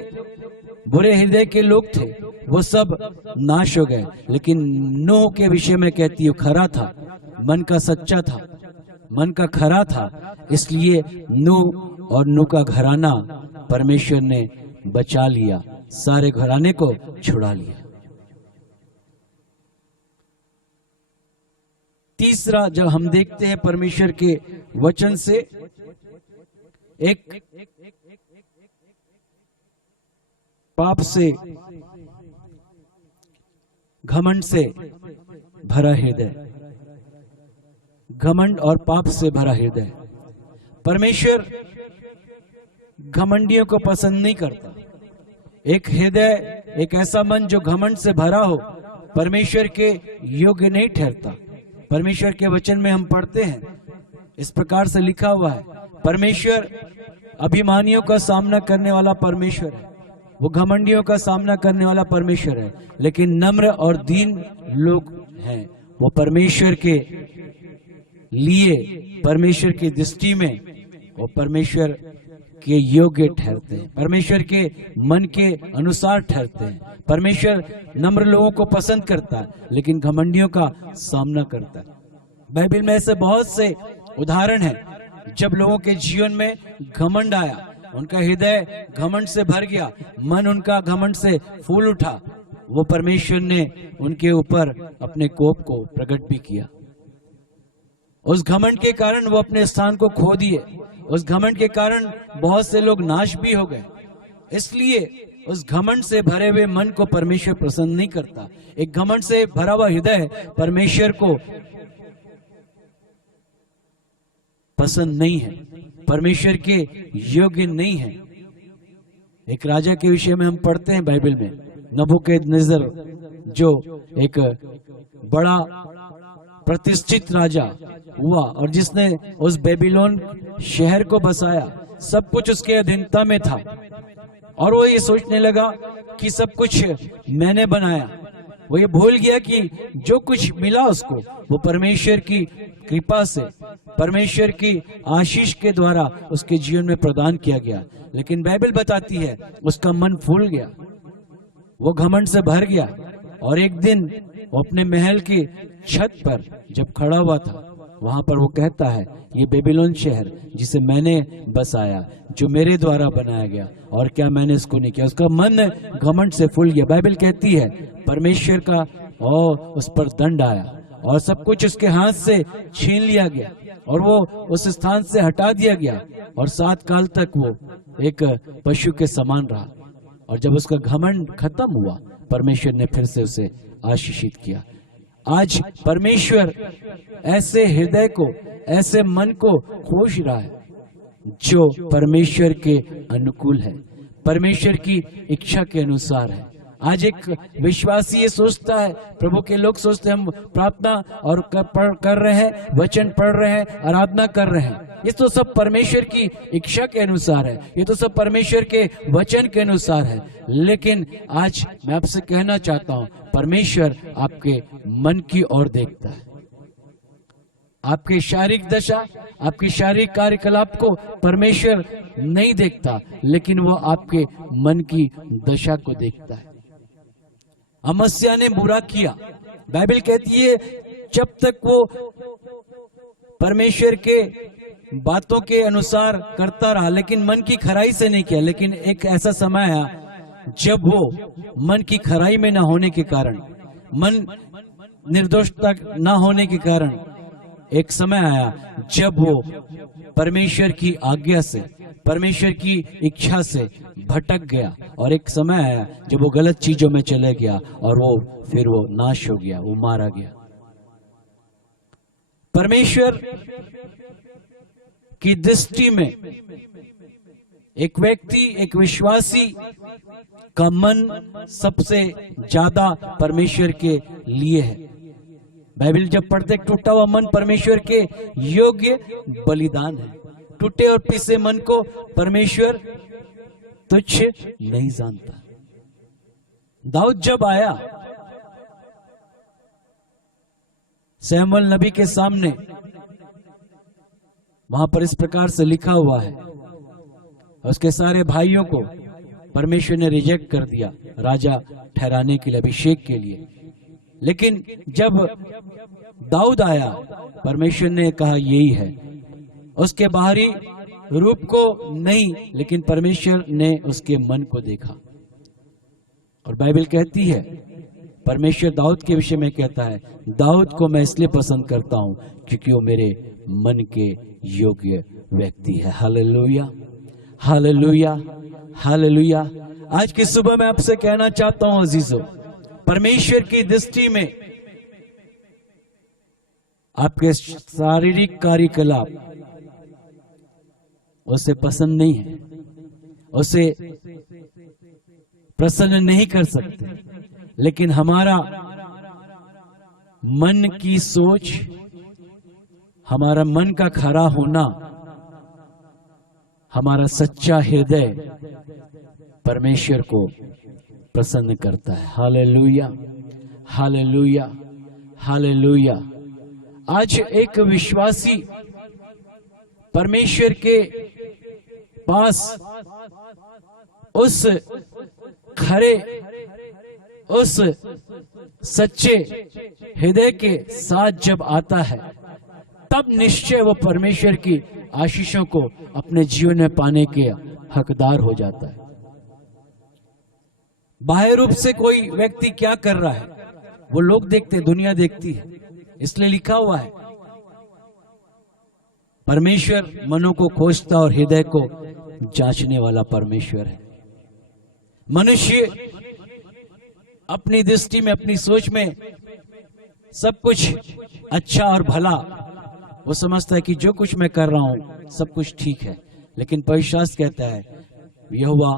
बुरे हृदय के लोग थे, वो सब नाश हो गए। लेकिन नूह के विषय में कहती है खरा था, मन का सच्चा था, मन का खरा था, इसलिए नूह और नूह का घराना परमेश्वर ने बचा लिया, सारे घराने को छुड़ा लिया। तीसरा, जब हम देखते हैं परमेश्वर के वचन से, एक पाप से, घमंड से भरा हृदय, घमंड और पाप से भरा हृदय। परमेश्वर घमंडियों को पसंद नहीं करता। एक हृदय, एक ऐसा मन जो घमंड से भरा हो, परमेश्वर के योग्य नहीं ठहरता। परमेश्वर के वचन में हम पढ़ते हैं, इस प्रकार से लिखा हुआ है, परमेश्वर अभिमानियों का सामना करने वाला परमेश्वर है, वो घमंडियों का सामना करने वाला परमेश्वर है। लेकिन नम्र और दीन लोग हैं, वो परमेश्वर के लिए, परमेश्वर की दृष्टि में वो परमेश्वर के योग्य ठहरते हैं, परमेश्वर के मन के अनुसार ठहरते हैं। परमेश्वर नम्र लोगों को पसंद करता है, लेकिन घमंडियों का सामना करता है। बाइबल में ऐसे बहुत से उदाहरण हैं जब लोगों के जीवन में घमंड आया, उनका हृदय घमंड से भर गया, मन उनका घमंड से फूल उठा, वो परमेश्वर ने उनके ऊपर अपने कोप को प्रकट भी किया। उस घमंड के कारण वो अपने स्थान को खो दिए, उस घमंड के कारण बहुत से लोग नाश भी हो गए। इसलिए उस घमंड से भरे हुए मन को परमेश्वर पसंद नहीं करता। एक घमंड से भरा हुआ हृदय परमेश्वर को पसंद नहीं है, परमेश्वर के योग्य नहीं है। एक राजा के विषय में हम पढ़ते हैं बाइबल में, नबूकदनेस्सर, जो एक बड़ा प्रतिष्ठित राजा हुआ और जिसने उस बेबीलोन शहर को बसाया। सब कुछ उसके अधीनता में था और वो ये सोचने लगा कि सब कुछ मैंने बनाया। वो ये भूल गया कि जो कुछ मिला उसको वो परमेश्वर की कृपा से, परमेश्वर की आशीष के द्वारा उसके जीवन में प्रदान किया गया। लेकिन बाइबल बताती है उसका मन फूल गया, वो घमंड से भर गया और एक दिन वो अपने महल की छत पर जब खड़ा हुआ था, वहां पर वो कहता है, ये बेबीलोन शहर जिसे मैंने बसाया, जो मेरे द्वारा बनाया गया, और क्या मैंने इसको नहीं किया। उसका मन घमंड से फूल गया। बाइबल कहती है परमेश्वर का और उस पर दंड आया और सब कुछ उसके हाथ से छीन लिया गया और वो उस स्थान से हटा दिया गया और 7 काल तक वो एक पशु के समान रहा। और जब उसका घमंड खत्म हुआ, परमेश्वर ने फिर से उसे आशीषित किया। आज परमेश्वर ऐसे हृदय को, ऐसे मन को खोज रहा है जो परमेश्वर के अनुकूल है, परमेश्वर की इच्छा के अनुसार है। आज एक विश्वासी ये सोचता है, प्रभु के लोग सोचते हैं हम प्रार्थना और कर रहे हैं, वचन पढ़ रहे हैं, आराधना कर रहे हैं, ये तो सब परमेश्वर की इच्छा के अनुसार है, ये तो सब परमेश्वर के वचन के अनुसार है। लेकिन आज मैं आपसे कहना चाहता हूं, परमेश्वर आपके मन की ओर देखता है। आपके शारीरिक दशा, आपके शारीरिक कार्यकलाप को परमेश्वर नहीं देखता, लेकिन वो आपके मन की दशा को देखता है। अमस्या ने बुरा किया। बाइबल कहती है जब तक वो परमेश्वर के बातों के अनुसार करता रहा, लेकिन मन की खराई से नहीं किया। लेकिन एक ऐसा समय आया जब वो मन की खराई में ना होने के कारण, मन निर्दोषता ना होने के कारण, एक समय आया जब वो परमेश्वर की आज्ञा से, परमेश्वर की इच्छा से भटक गया और एक समय आया जब वो गलत चीजों में चले गया और फिर वो नाश हो गया, वो मारा गया। परमेश्वर की दृष्टि में एक व्यक्ति, एक विश्वासी का मन सबसे ज्यादा परमेश्वर के लिए है। बाइबल जब पढ़ते, टूटा हुआ मन परमेश्वर के योग्य बलिदान है। टूटे और पीसे मन को परमेश्वर तुच्छ नहीं जानता। दाऊद जब आया शमूएल नबी के सामने, वहां पर इस प्रकार से लिखा हुआ है, उसके सारे भाइयों को परमेश्वर ने रिजेक्ट कर दिया राजा ठहराने के लिए, अभिषेक के लिए। लेकिन जब दाऊद आया, परमेश्वर ने कहा यही है। उसके बाहरी रूप को नहीं, लेकिन परमेश्वर ने उसके मन को देखा। और बाइबल कहती है, परमेश्वर दाऊद के विषय में कहता है, दाऊद को मैं इसलिए पसंद करता हूं क्योंकि वो मेरे मन के योग्य व्यक्ति है। Hallelujah, hallelujah, hallelujah. आज की सुबह मैं आपसे कहना चाहता हूं अजीजों, परमेश्वर की दृष्टि में आपके शारीरिक कार्यकलाप उसे पसंद नहीं है, उसे प्रसन्न नहीं कर सकते। लेकिन हमारा मन की सोच, हमारा मन का खरा होना, हमारा सच्चा हृदय परमेश्वर को प्रसन्न करता है। Hallelujah, hallelujah, hallelujah. आज एक विश्वासी परमेश्वर के पास उस खरे, उस सच्चे हृदय के साथ जब आता है, तब निश्चय वो परमेश्वर की आशीषों को अपने जीवन में पाने के हकदार हो जाता है। बाह्य रूप से कोई व्यक्ति क्या कर रहा है वो लोग देखते, दुनिया देखती है। इसलिए लिखा हुआ है, परमेश्वर मनों को खोजता और हृदय को जांचने वाला परमेश्वर है। मनुष्य अपनी दृष्टि में, अपनी सोच में सब कुछ अच्छा और भला वो समझता है कि जो कुछ मैं कर रहा हूं सब कुछ ठीक है। लेकिन पवित्र शास्त्र कहता है यहोवा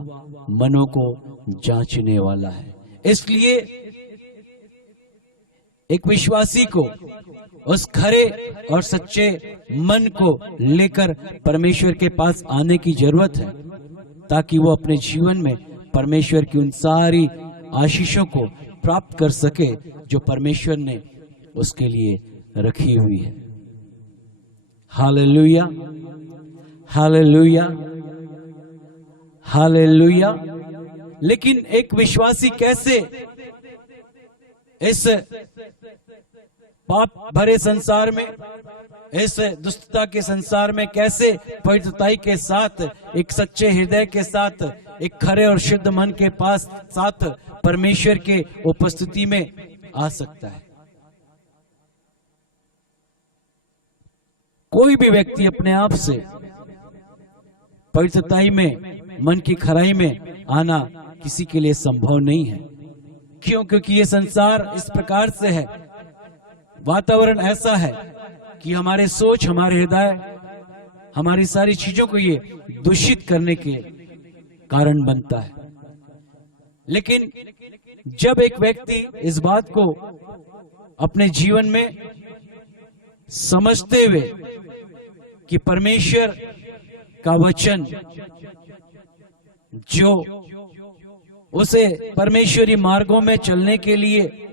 मनों को जांचने वाला है। इसलिए एक विश्वासी को उस खरे और सच्चे मन को लेकर परमेश्वर के पास आने की जरूरत है, ताकि वो अपने जीवन में परमेश्वर की उन सारी आशीषों को प्राप्त कर सके जो परमेश्वर ने उसके लिए रखी हुई है। Hallelujah, hallelujah, hallelujah. लेकिन एक विश्वासी कैसे इस पाप भरे संसार में, इस दुष्टता के संसार में कैसे पवित्रताई के साथ, एक सच्चे हृदय के साथ, एक खरे और शुद्ध मन के पास साथ परमेश्वर के उपस्थिति में आ सकता है? कोई भी व्यक्ति अपने आप से पवित्रताई में, मन की खराई में आना किसी के लिए संभव नहीं है। क्यों? क्योंकि ये संसार इस प्रकार से है, वातावरण ऐसा है कि हमारे सोच, हमारे हृदय, हमारी सारी चीजों को ये दूषित करने के कारण बनता है। लेकिन जब एक व्यक्ति इस बात को अपने जीवन में समझते हुए कि परमेश्वर का वचन जो उसे परमेश्वरी मार्गों में चलने के लिए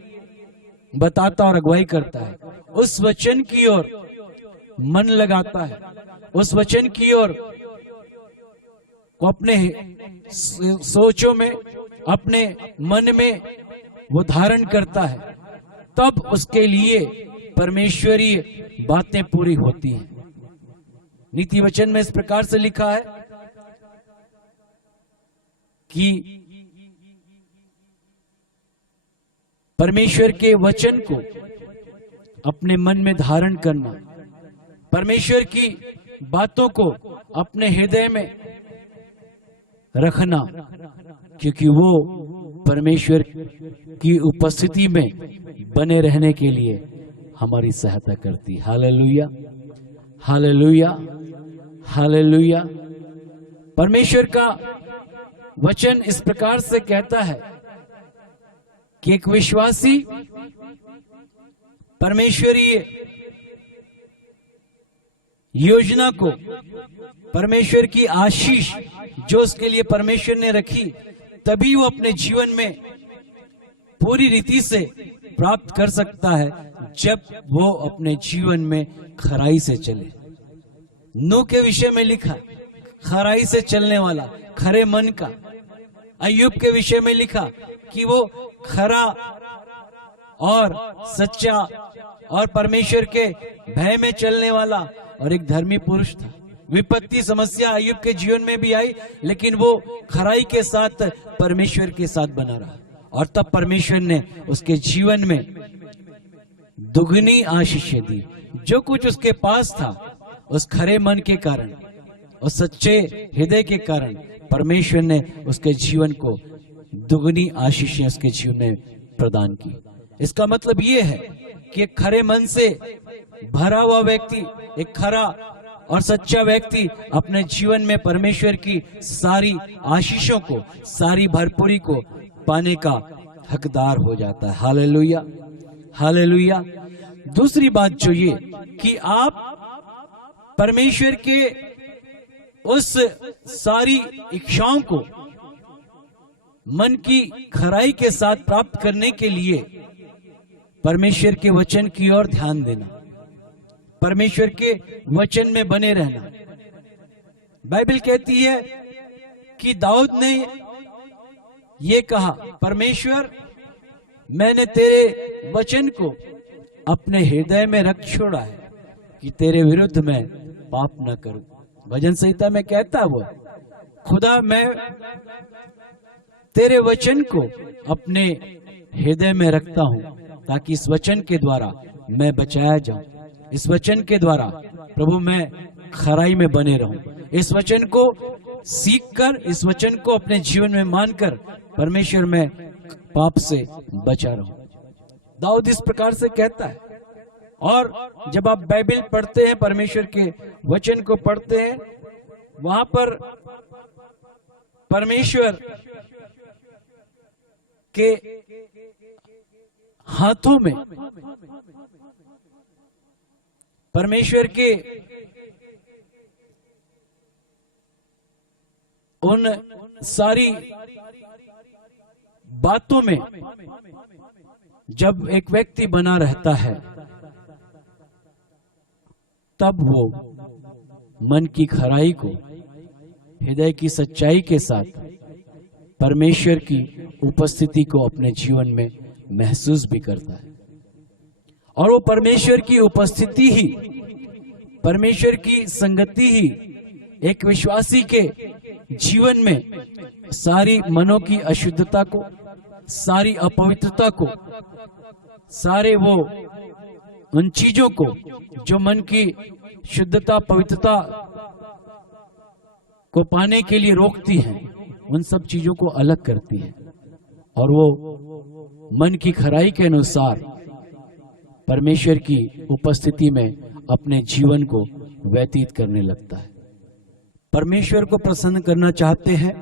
बताता और अगुवाई करता है, उस वचन की ओर मन लगाता है, उस वचन की ओर को अपने सोचों में, अपने मन में वो धारण करता है, तब उसके लिए परमेश्वरी बातें पूरी होती हैं। नीति वचन में इस प्रकार से लिखा है कि परमेश्वर के वचन को अपने मन में धारण करना, परमेश्वर की बातों को अपने हृदय में रखना, क्योंकि वो परमेश्वर की उपस्थिति में बने रहने के लिए हमारी सहायता करती। Hallelujah, hallelujah, hallelujah. परमेश्वर का वचन इस प्रकार से कहता है कि एक विश्वासी परमेश्वरीय योजना को, परमेश्वर की आशीष जो उसके लिए परमेश्वर ने रखी, तभी वो अपने जीवन में पूरी रीति से प्राप्त कर सकता है, जब वो अपने जीवन में खराई से चले। नूह के विषय में लिखा खराई से चलने वाला, खरे मन का। अय्यूब के विषय में लिखा कि वो खरा और सच्चा और परमेश्वर के भय में चलने वाला और एक धर्मी पुरुष था। विपत्ति, समस्या अय्यूब के जीवन में भी आई, लेकिन वो खराई के साथ परमेश्वर के साथ बना रहा, और तब परमेश्वर ने उसके जीवन में दुगनी आशीषें दी। जो कुछ उसके पास था, उस खरे मन के कारण, उस सच्चे हृदय के कारण परमेश्वर ने उसके जीवन को दुगनी आशीषें उसके जीवन में प्रदान की। इसका मतलब ये है कि एक खरे मन से भरा हुआ व्यक्ति, एक खरा और सच्चा व्यक्ति अपने जीवन में परमेश्वर की सारी आशीषों को, सारी भरपूरी को पाने का हकदार हो जाता है। Hallelujah, hallelujah. दूसरी बात जो ये कि आप परमेश्वर के उस सारी इच्छाओं को मन की खराई के साथ प्राप्त करने के लिए परमेश्वर के वचन की ओर ध्यान देना, परमेश्वर के वचन में बने रहना। बाइबल कहती है कि दाऊद ने ये कहा, परमेश्वर मैंने तेरे वचन को अपने हृदय में रख छोड़ा है कि तेरे विरुद्ध मैं पाप न करूं। भजन संहिता में कहता वो, खुदा मैं तेरे वचन को अपने हृदय में रखता हूं, ताकि इस वचन के द्वारा मैं बचाया जाऊं, इस वचन के द्वारा प्रभु मैं खराई में बने रहूं। इस वचन को सीखकर, इस वचन को अपने जीवन में मानकर परमेश्वर में पाप से बचा रहूं। दाऊद इस प्रकार से कहता है। और जब आप बाइबल पढ़ते हैं, परमेश्वर के वचन को पढ़ते हैं, वहां पर परमेश्वर के हाथों में, परमेश्वर के उन सारी बातों में जब एक व्यक्ति बना रहता है, तब वो मन की खराई को हृदय की सच्चाई के साथ परमेश्वर की उपस्थिति को अपने जीवन में महसूस भी करता है। और वो परमेश्वर की उपस्थिति ही, परमेश्वर की संगति ही एक विश्वासी के जीवन में सारी मनों की अशुद्धता को, सारी अपवित्रता को, सारे वो उन चीजों को जो मन की शुद्धता पवित्रता को पाने के लिए रोकती हैं, उन सब चीजों को अलग करती है और वो मन की खराई के अनुसार परमेश्वर की उपस्थिति में अपने जीवन को व्यतीत करने लगता है। परमेश्वर को प्रसन्न करना चाहते हैं,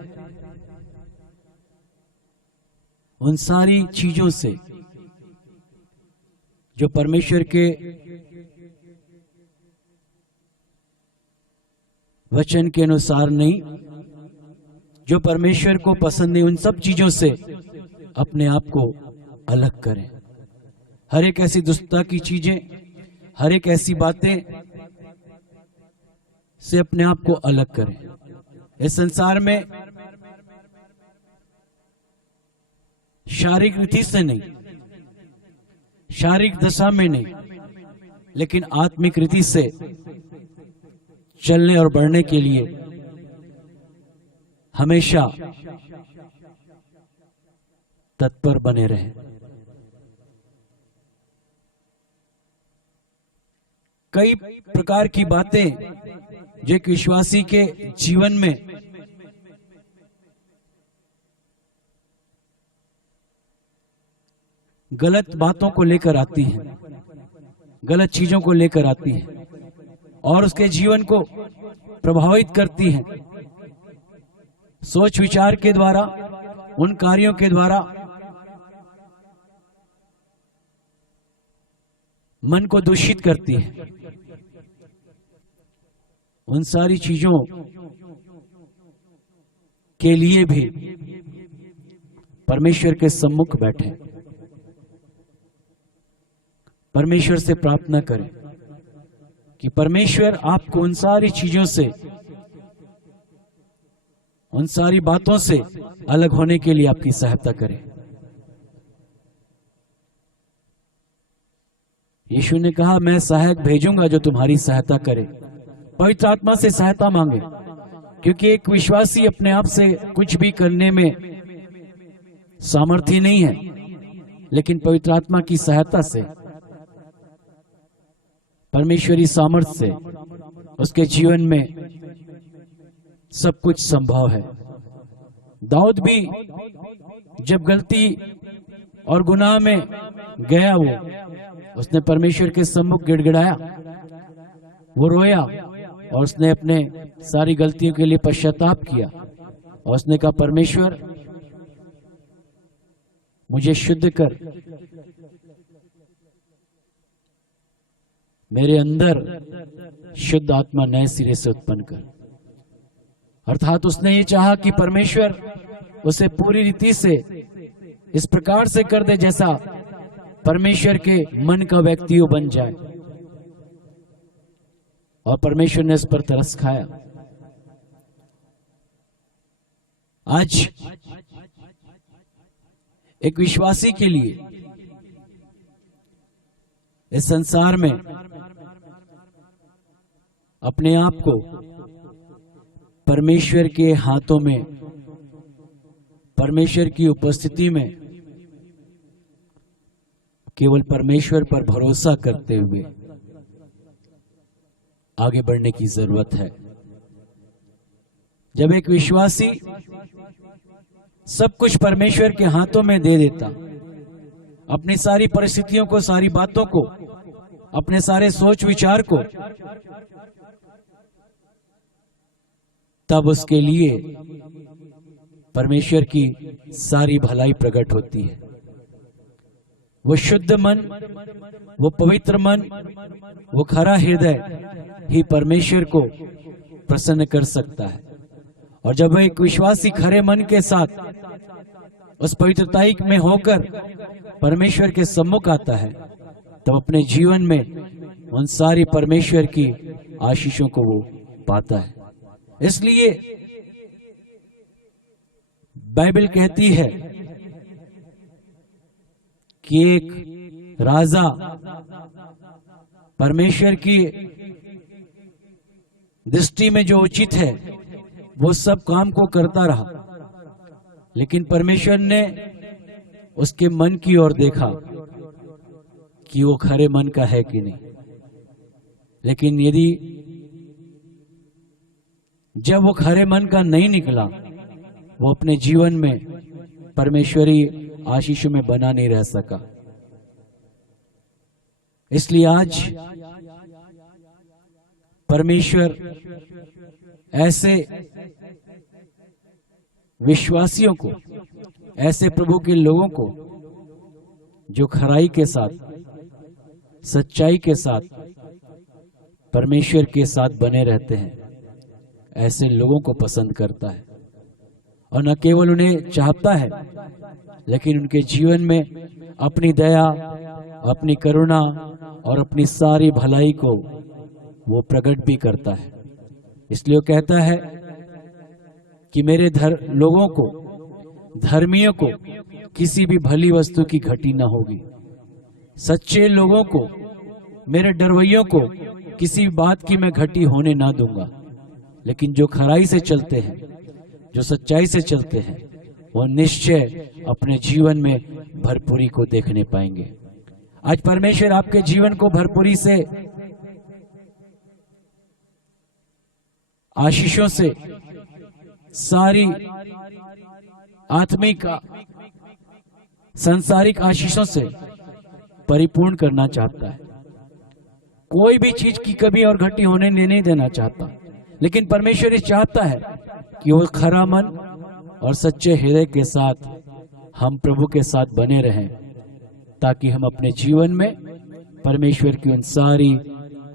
उन सारी चीजों से जो परमेश्वर के वचन के अनुसार नहीं, जो परमेश्वर को पसंद नहीं, उन सब चीजों से अपने आप को अलग करें। हर एक ऐसी दुष्टता की चीजें, हर एक ऐसी बातें से अपने आप को अलग करें। इस संसार में शारीरिक रीति से नहीं, शारीरिक दशा में नहीं, लेकिन आत्मिक रीति से चलने और बढ़ने के लिए हमेशा तत्पर बने रहें। कई प्रकार की बातें जो एक विश्वासी के जीवन में गलत बातों को लेकर आती हैं, गलत चीजों को लेकर आती हैं और उसके जीवन को प्रभावित करती हैं। सोच विचार के द्वारा, उन कार्यों के द्वारा मन को दूषित करती है। उन सारी चीजों के लिए भी परमेश्वर के सम्मुख बैठे, परमेश्वर से प्रार्थना करें कि परमेश्वर आपको उन सारी चीजों से, उन सारी बातों से अलग होने के लिए आपकी सहायता करें। यीशु ने कहा, मैं सहायक भेजूंगा जो तुम्हारी सहायता करे। पवित्र आत्मा से सहायता मांगे, क्योंकि एक विश्वासी अपने आप से कुछ भी करने में सामर्थ्य नहीं है, लेकिन पवित्र आत्मा की सहायता से, परमेश्वरी सामर्थ्य से उसके जीवन में सब कुछ संभव है। दाऊद भी जब गलती और गुनाह में गया, उसने परमेश्वर के सम्मुख गिड़गिड़ाया, वो रोया और उसने अपने सारी गलतियों के लिए पश्चाताप किया और उसने कहा, परमेश्वर मुझे शुद्ध कर, मेरे अंदर शुद्ध आत्मा नए सिरे से उत्पन्न कर। अर्थात उसने ये चाहा कि परमेश्वर उसे पूरी रीति से इस प्रकार से कर दे जैसा परमेश्वर के मन का व्यक्ति वो बन जाए, और परमेश्वर ने इस पर तरस खाया। आज एक विश्वासी के लिए इस संसार में अपने आप को परमेश्वर के हाथों में, परमेश्वर की उपस्थिति में केवल परमेश्वर पर भरोसा करते हुए आगे बढ़ने की जरूरत है। जब एक विश्वासी सब कुछ परमेश्वर के हाथों में दे देता, अपनी सारी परिस्थितियों को, सारी बातों को, अपने सारे सोच विचार को, तब उसके लिए परमेश्वर की सारी भलाई प्रकट होती है। वो शुद्ध मन, वो पवित्र मन, वो खरा हृदय ही परमेश्वर को प्रसन्न कर सकता है। और जब एक विश्वासी खरे मन के साथ उस पवित्रताई में होकर परमेश्वर के सम्मुख आता है, तब अपने जीवन में उन सारी परमेश्वर की आशीषों को वो पाता है। इसलिए बाइबल कहती है कि एक राजा परमेश्वर की दृष्टि में जो उचित है वो सब काम को करता रहा, लेकिन परमेश्वर ने उसके मन की ओर देखा कि वो खरे मन का है कि नहीं। लेकिन यदि जब वो खरे मन का नहीं निकला, वो अपने जीवन में परमेश्वरी आशीषों में बना नहीं रह सका। इसलिए आज परमेश्वर ऐसे विश्वासियों को, ऐसे प्रभु के लोगों को जो खराई के साथ, सच्चाई के साथ परमेश्वर के साथ बने रहते हैं, ऐसे लोगों को पसंद करता है। और न केवल उन्हें चाहता है, लेकिन उनके जीवन में अपनी दया, अपनी करुणा और अपनी सारी भलाई को वो प्रकट भी करता है। इसलिए वो कहता है कि मेरे लोगों को, धर्मियों को किसी भी भली वस्तु की घटी न होगी। सच्चे लोगों को, मेरे डरवैयों को किसी बात की मैं घटी होने ना दूंगा। लेकिन जो खराई से चलते हैं, जो सच्चाई से चलते हैं, वो निश्चय अपने जीवन में भरपूरी को देखने पाएंगे। आज परमेश्वर आपके जीवन को भरपूरी से, आशीषों से, सारी आत्मिक, सांसारिक आशीषों से परिपूर्ण करना चाहता है। कोई भी चीज की कमी और घटी होने नहीं देना चाहता। लेकिन परमेश्वर ये चाहता है कि वो खरा मन और सच्चे हृदय के साथ हम प्रभु के साथ बने रहें, ताकि हम अपने जीवन में परमेश्वर की उन सारी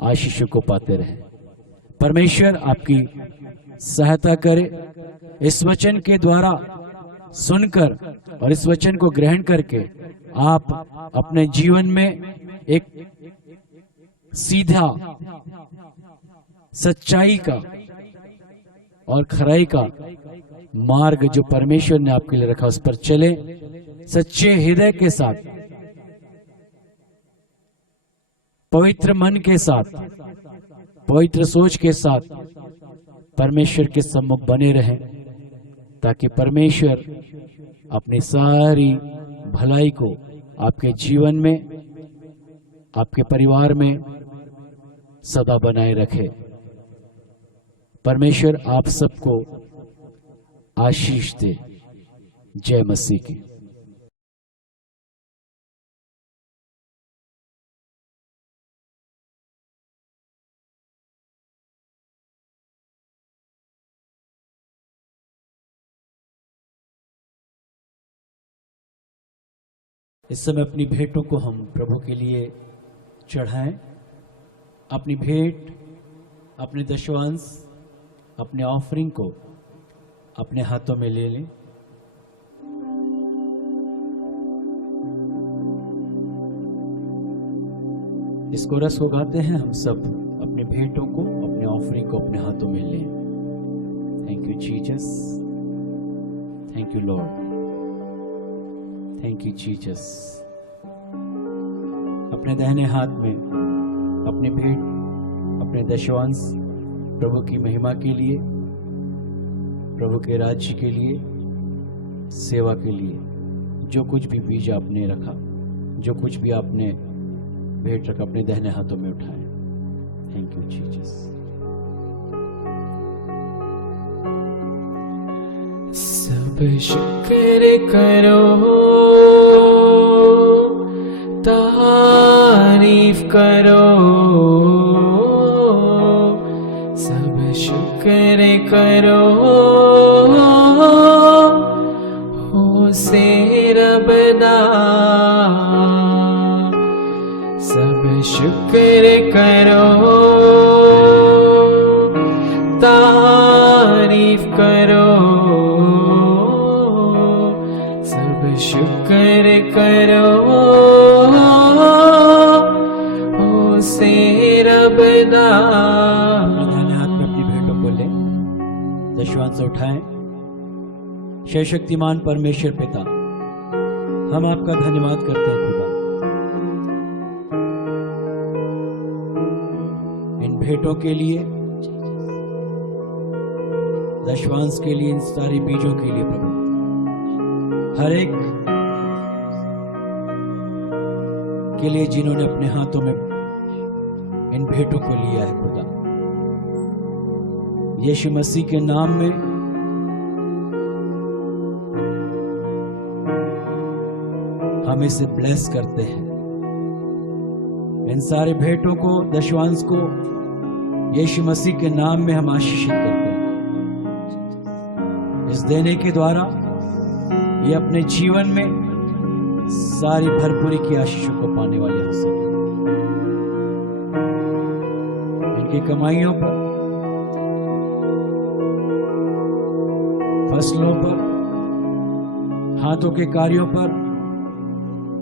आशीषों को पाते रहें। परमेश्वर आपकी सहायता करे। इस वचन के द्वारा सुनकर और इस वचन को ग्रहण करके आप अपने जीवन में एक सीधा, सच्चाई का और खराई का मार्ग जो परमेश्वर ने आपके लिए रखा, उस पर चले। सच्चे हृदय के साथ, पवित्र मन के साथ, पवित्र सोच के साथ परमेश्वर के सम्मुख बने रहें, ताकि परमेश्वर अपनी सारी भलाई को आपके जीवन में, आपके परिवार में सदा बनाए रखे। परमेश्वर आप सबको आशीष दे। जय मसीह की। इस समय अपनी भेंटों को हम प्रभु के लिए चढ़ाएं। अपनी भेंट, अपने दशवांश, अपने ऑफरिंग को अपने हाथों में ले लें। इस कोरस को गाते हैं हम सब। अपने भेंटों को, अपने ऑफरिंग को अपने हाथों में लें। Thank you Jesus, thank you Lord, thank you Jesus. अपने दाहिने हाथ में अपनी भेंट, अपने दशवांश प्रभु की महिमा के लिए, प्रभु के राज्य के लिए, सेवा के लिए, जो कुछ भी बीज आपने रखा, जो कुछ भी आपने भेंट रखा, अपने दाहिने हाथों में उठाएं। Thank you Jesus. सब शुक्र करो, तारीफ करो, सब शुक्र करो, रबदा सब शुक्र करो तारीफ करो सब शुक्र करो से रबदा। दाहिने हाथ में अपनी भेंटों को ले, दशवांश उठाएं। शक्तिमान परमेश्वर पिता, हम आपका धन्यवाद करते हैं खुदा, इन भेंटों के लिए, दशवांश के लिए, इन सारी बीजों के लिए प्रभु, हर एक के लिए जिन्होंने अपने हाथों में इन भेंटों को लिया है खुदा, यीशु मसीह के नाम में हम इसे ब्लेस करते हैं। इन सारे भेंटों को, दशवांश को यीशु मसीह के नाम में हम आशीषित करते हैं। इस देने के द्वारा ये अपने जीवन में सारी भरपूरी की आशीषों को पाने वाले हो सके। इनकी कमाइयों पर, फसलों पर, हाथों के कार्यों पर,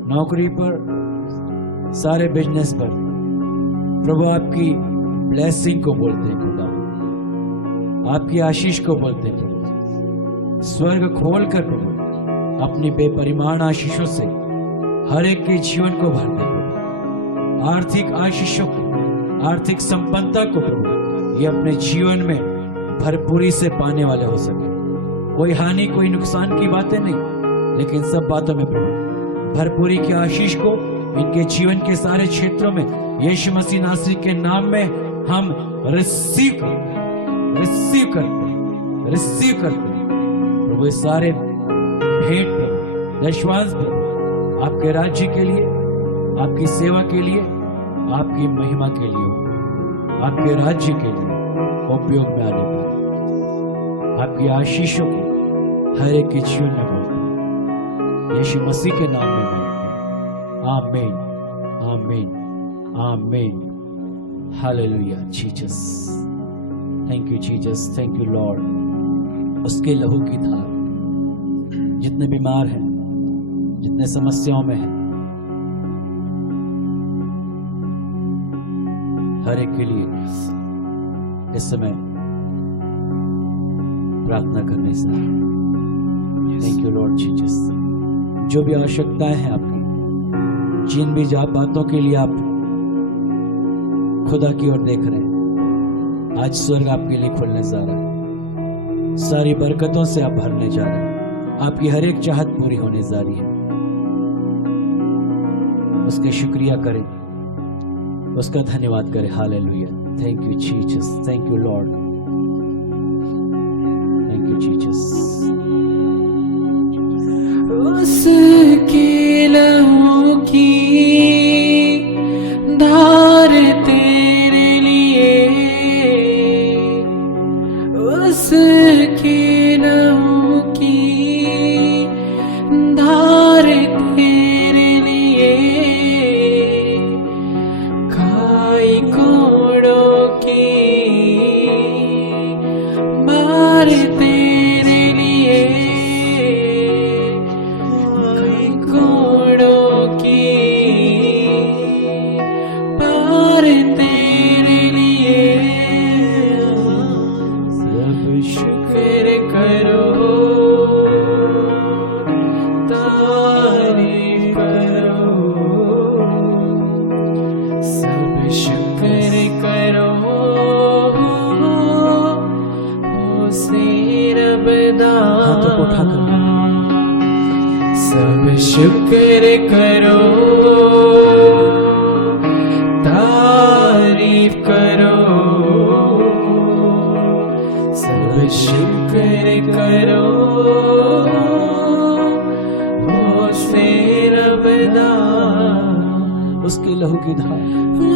नौकरी पर, सारे बिजनेस पर प्रभु आपकी ब्लेसिंग को बोलते हैं खुदा, आपकी आशीष को बोलते हैं प्रभु। स्वर्ग खोलकर प्रभु अपनी बेपरिमाण आशीषों से हर एक के जीवन को भर दे प्रभु। आर्थिक आशीषों को, आर्थिक संपन्नता को प्रभु ये अपने जीवन में भरपूरी से पाने वाले हो सके। कोई हानि, कोई नुकसान की बातें नहीं, लेकिन सब बातों में प्रभु भरपूरी की आशीष को इनके जीवन के सारे क्षेत्रों में यीशु मसीह नासरी के नाम में हम रिसीव करते हैं प्रभु। इस सारे भेंट प्रभु, दशवांश प्रभु आपके राज्य के लिए, आपकी सेवा के लिए, आपकी महिमा के लिए, आपके राज्य के लिए उपयोग में आने पर आपकी आशीषों को हर एक के जीवन में यीशु मसीह के नाम में मांगते हैं। आमीन, आमीन, आमीन। Hallelujah Jesus, thank you Jesus, thank you Lord. उसके लहू की धार जितने बीमार हैं, जितने समस्याओं में हैं, हर एक के लिए इस समय प्रार्थना करने से थैंक यू लॉर्ड जीसस। जो भी आवश्यकताएं हैं आपकी, जिन भी बातों के लिए आप खुदा की ओर देख रहे हैं, आज स्वर्ग आपके लिए खुलने जा रहा है। सारी बरकतों से आप भरने जा रहे हैं। आपकी हर एक चाहत पूरी होने जा रही है। उसके शुक्रिया करें, उसका धन्यवाद करें। Hallelujah, thank you Jesus, thank you Lord, thank you Jesus. उसके लहू की धार तेरे लिए, उसके लहू की धार तेरे लिए, खाई कोड़ों की मार तेरे लिए, कोड़ों की पार तेरे लिए, सब शुक्र करो तारीफ करो, सब शुक्र करो उसे रबदा। हाथों को उठाकर सब शुक्र करो तारीफ करो, सब शुक्र करो उसे रबदा। उसके लहू की धार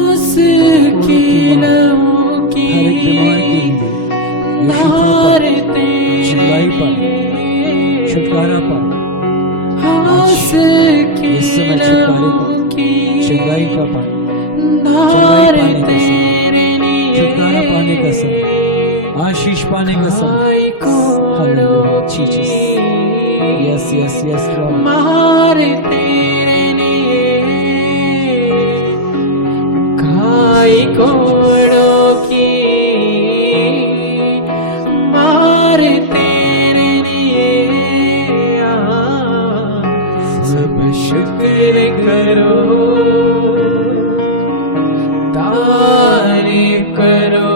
उसके लहू की हर एक बीमारी के लिए, धार शिकाई पर, तेरे छुटकारा पर, इस समय छुटकारे का, चंगाई का पानी, चंगाई पाने का समय, छुटकारा पाने का समय, आशीष पाने का समय। Hallelujah Jesus, yes yes yes Lord. मारे तेरे लिए गाय घोड़ों की, मारे तेरे लिए सब शुक्र करो, तारीफ करो,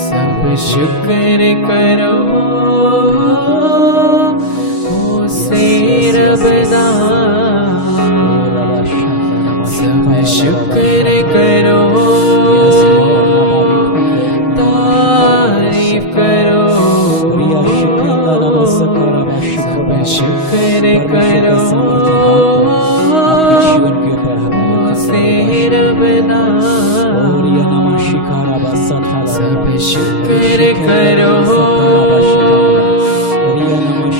सब शुक्र करो, ओ से रबना सब शुक्र करो, तारीफ करो, सब शुक्र करो, ओ से रबना सब शुक्र करो,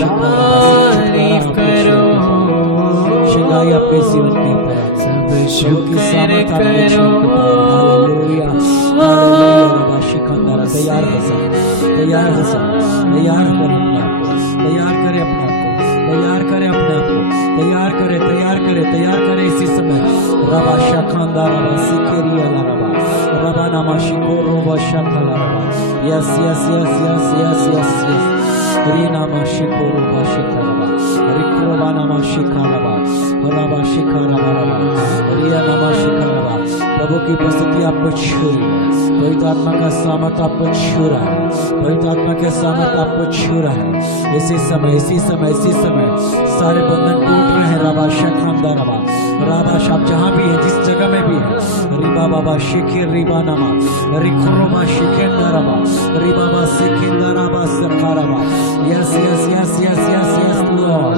तारीफ करो, शिकायत आपके जीवन के ऊपर है। सब शुक्र करो, हालेलुया हालेलुया। शिकंदर तैयार हो जा, तैयार हो जा, तैयार करें अपने आप को, तैयार करें अपने आप को, तैयार करें अपने आप को, तैयार करें, तैयार करें, तैयार करें इसी समय। रबा शखंदा रबा सिकेरिया रबा रबा नामा शिकोरो बशखला रबा। Yes yes yes yes yes yes yes री नामा शिकोरो बशखला रबा रिक्रोबा नामा शिखा रबा रबा शिखा रबा रबा रिया नामा शिखा रबा। प्रभु की उपस्थिति आपको छू रही है, पवित्र आत्मा का सामर्थ आपको छू रहा है, पवित्र आत्मा के सामर्थ आपको छू रहा है। इसी समय इसी समय इसी समय सारे बंधन टूट रहे हैं। रबा शखंदा रबा राबाश, आप जहाँ भी है, जिस जगह में भी है, रिबा बाबा शिखिर रिबा नामा रिखरोमा शिखेंदा रबा रिबा बा शिखेंदा रबा सखा रबा। Yes yes yes yes yes yes lord,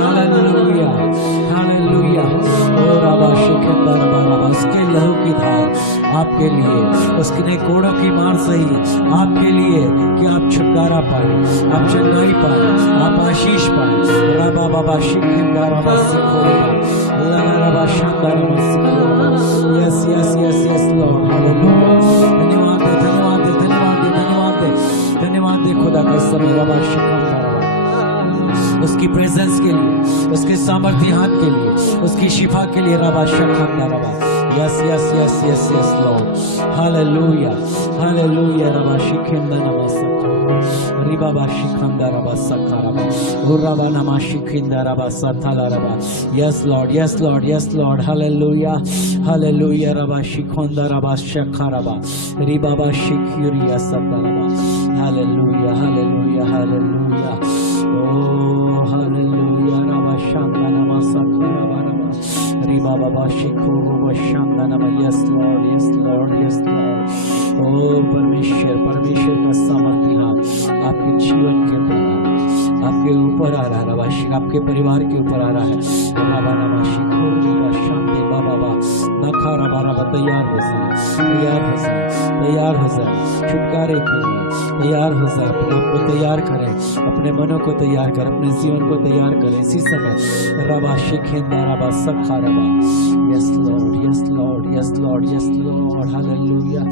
hallelujah hallelujah. ओ रबा शिखेंदा रबा रबा, उसके लहू की धार आपके लिए, उसके कोड़ों की मार सही आपके लिए कि आप छुटकारा पाए, आप चंगाई पाए, आप आशीष पाए। रबा बाबा शिखेंदा रबा सिखोरा yes yes yes yes lord, hallelujah. धन्यवाद दे धन्यवाद दे धन्यवाद दे धन्यवाद दे धन्यवाद दे खुदा के समय। रबा शिखंदा रबा, उसकी प्रेजेंस के लिए, उसके सामर्थ्य हाथ के लिए, उसकी शिफा के लिए। रबा शिखंदा रबा, yes yes yes yes yes lord, hallelujah hallelujah. रबा शिखंदा नमस्कार रिबा बा शिखंदा रबा सखा रबा उर्रबा नमा शिखंदा रबा सथला रबा। Yes lord yes lord yes lord, hallelujah hallelujah. रबा शिखंदा रबा सखा रबा रिबा बा शिखुरिया सथला रबा। Hallelujah hallelujah hallelujah. ओ हालेलुया। रबा शंदा नमा सखा रबा रबा रिबा बाबा शिखुरु शंदा नमा। Yes lord yes lord yes lord. ओ परमेश्वर, परमेश्वर का सामर्थ्य हाथ आपके जीवन के ऊपर आ रहा है, आपके ऊपर आ रहा है। रबाशी आपके परिवार के ऊपर आ रहा है। बाबा नमाशी खोर शांति बाबा बा नखा रबा रबा। तैयार हो जाए, तैयार हो जाए, तैयार हो जाए छुटकारे के लिए, तैयार हो जाए। अपने आप को तैयार करें, अपने मनों को तैयार करें, अपने जीवन को तैयार करें इसी समय। रबा शिखेंदा रबा सखा रबा। Yes lord yes lord yes lord yes lord, hallelujah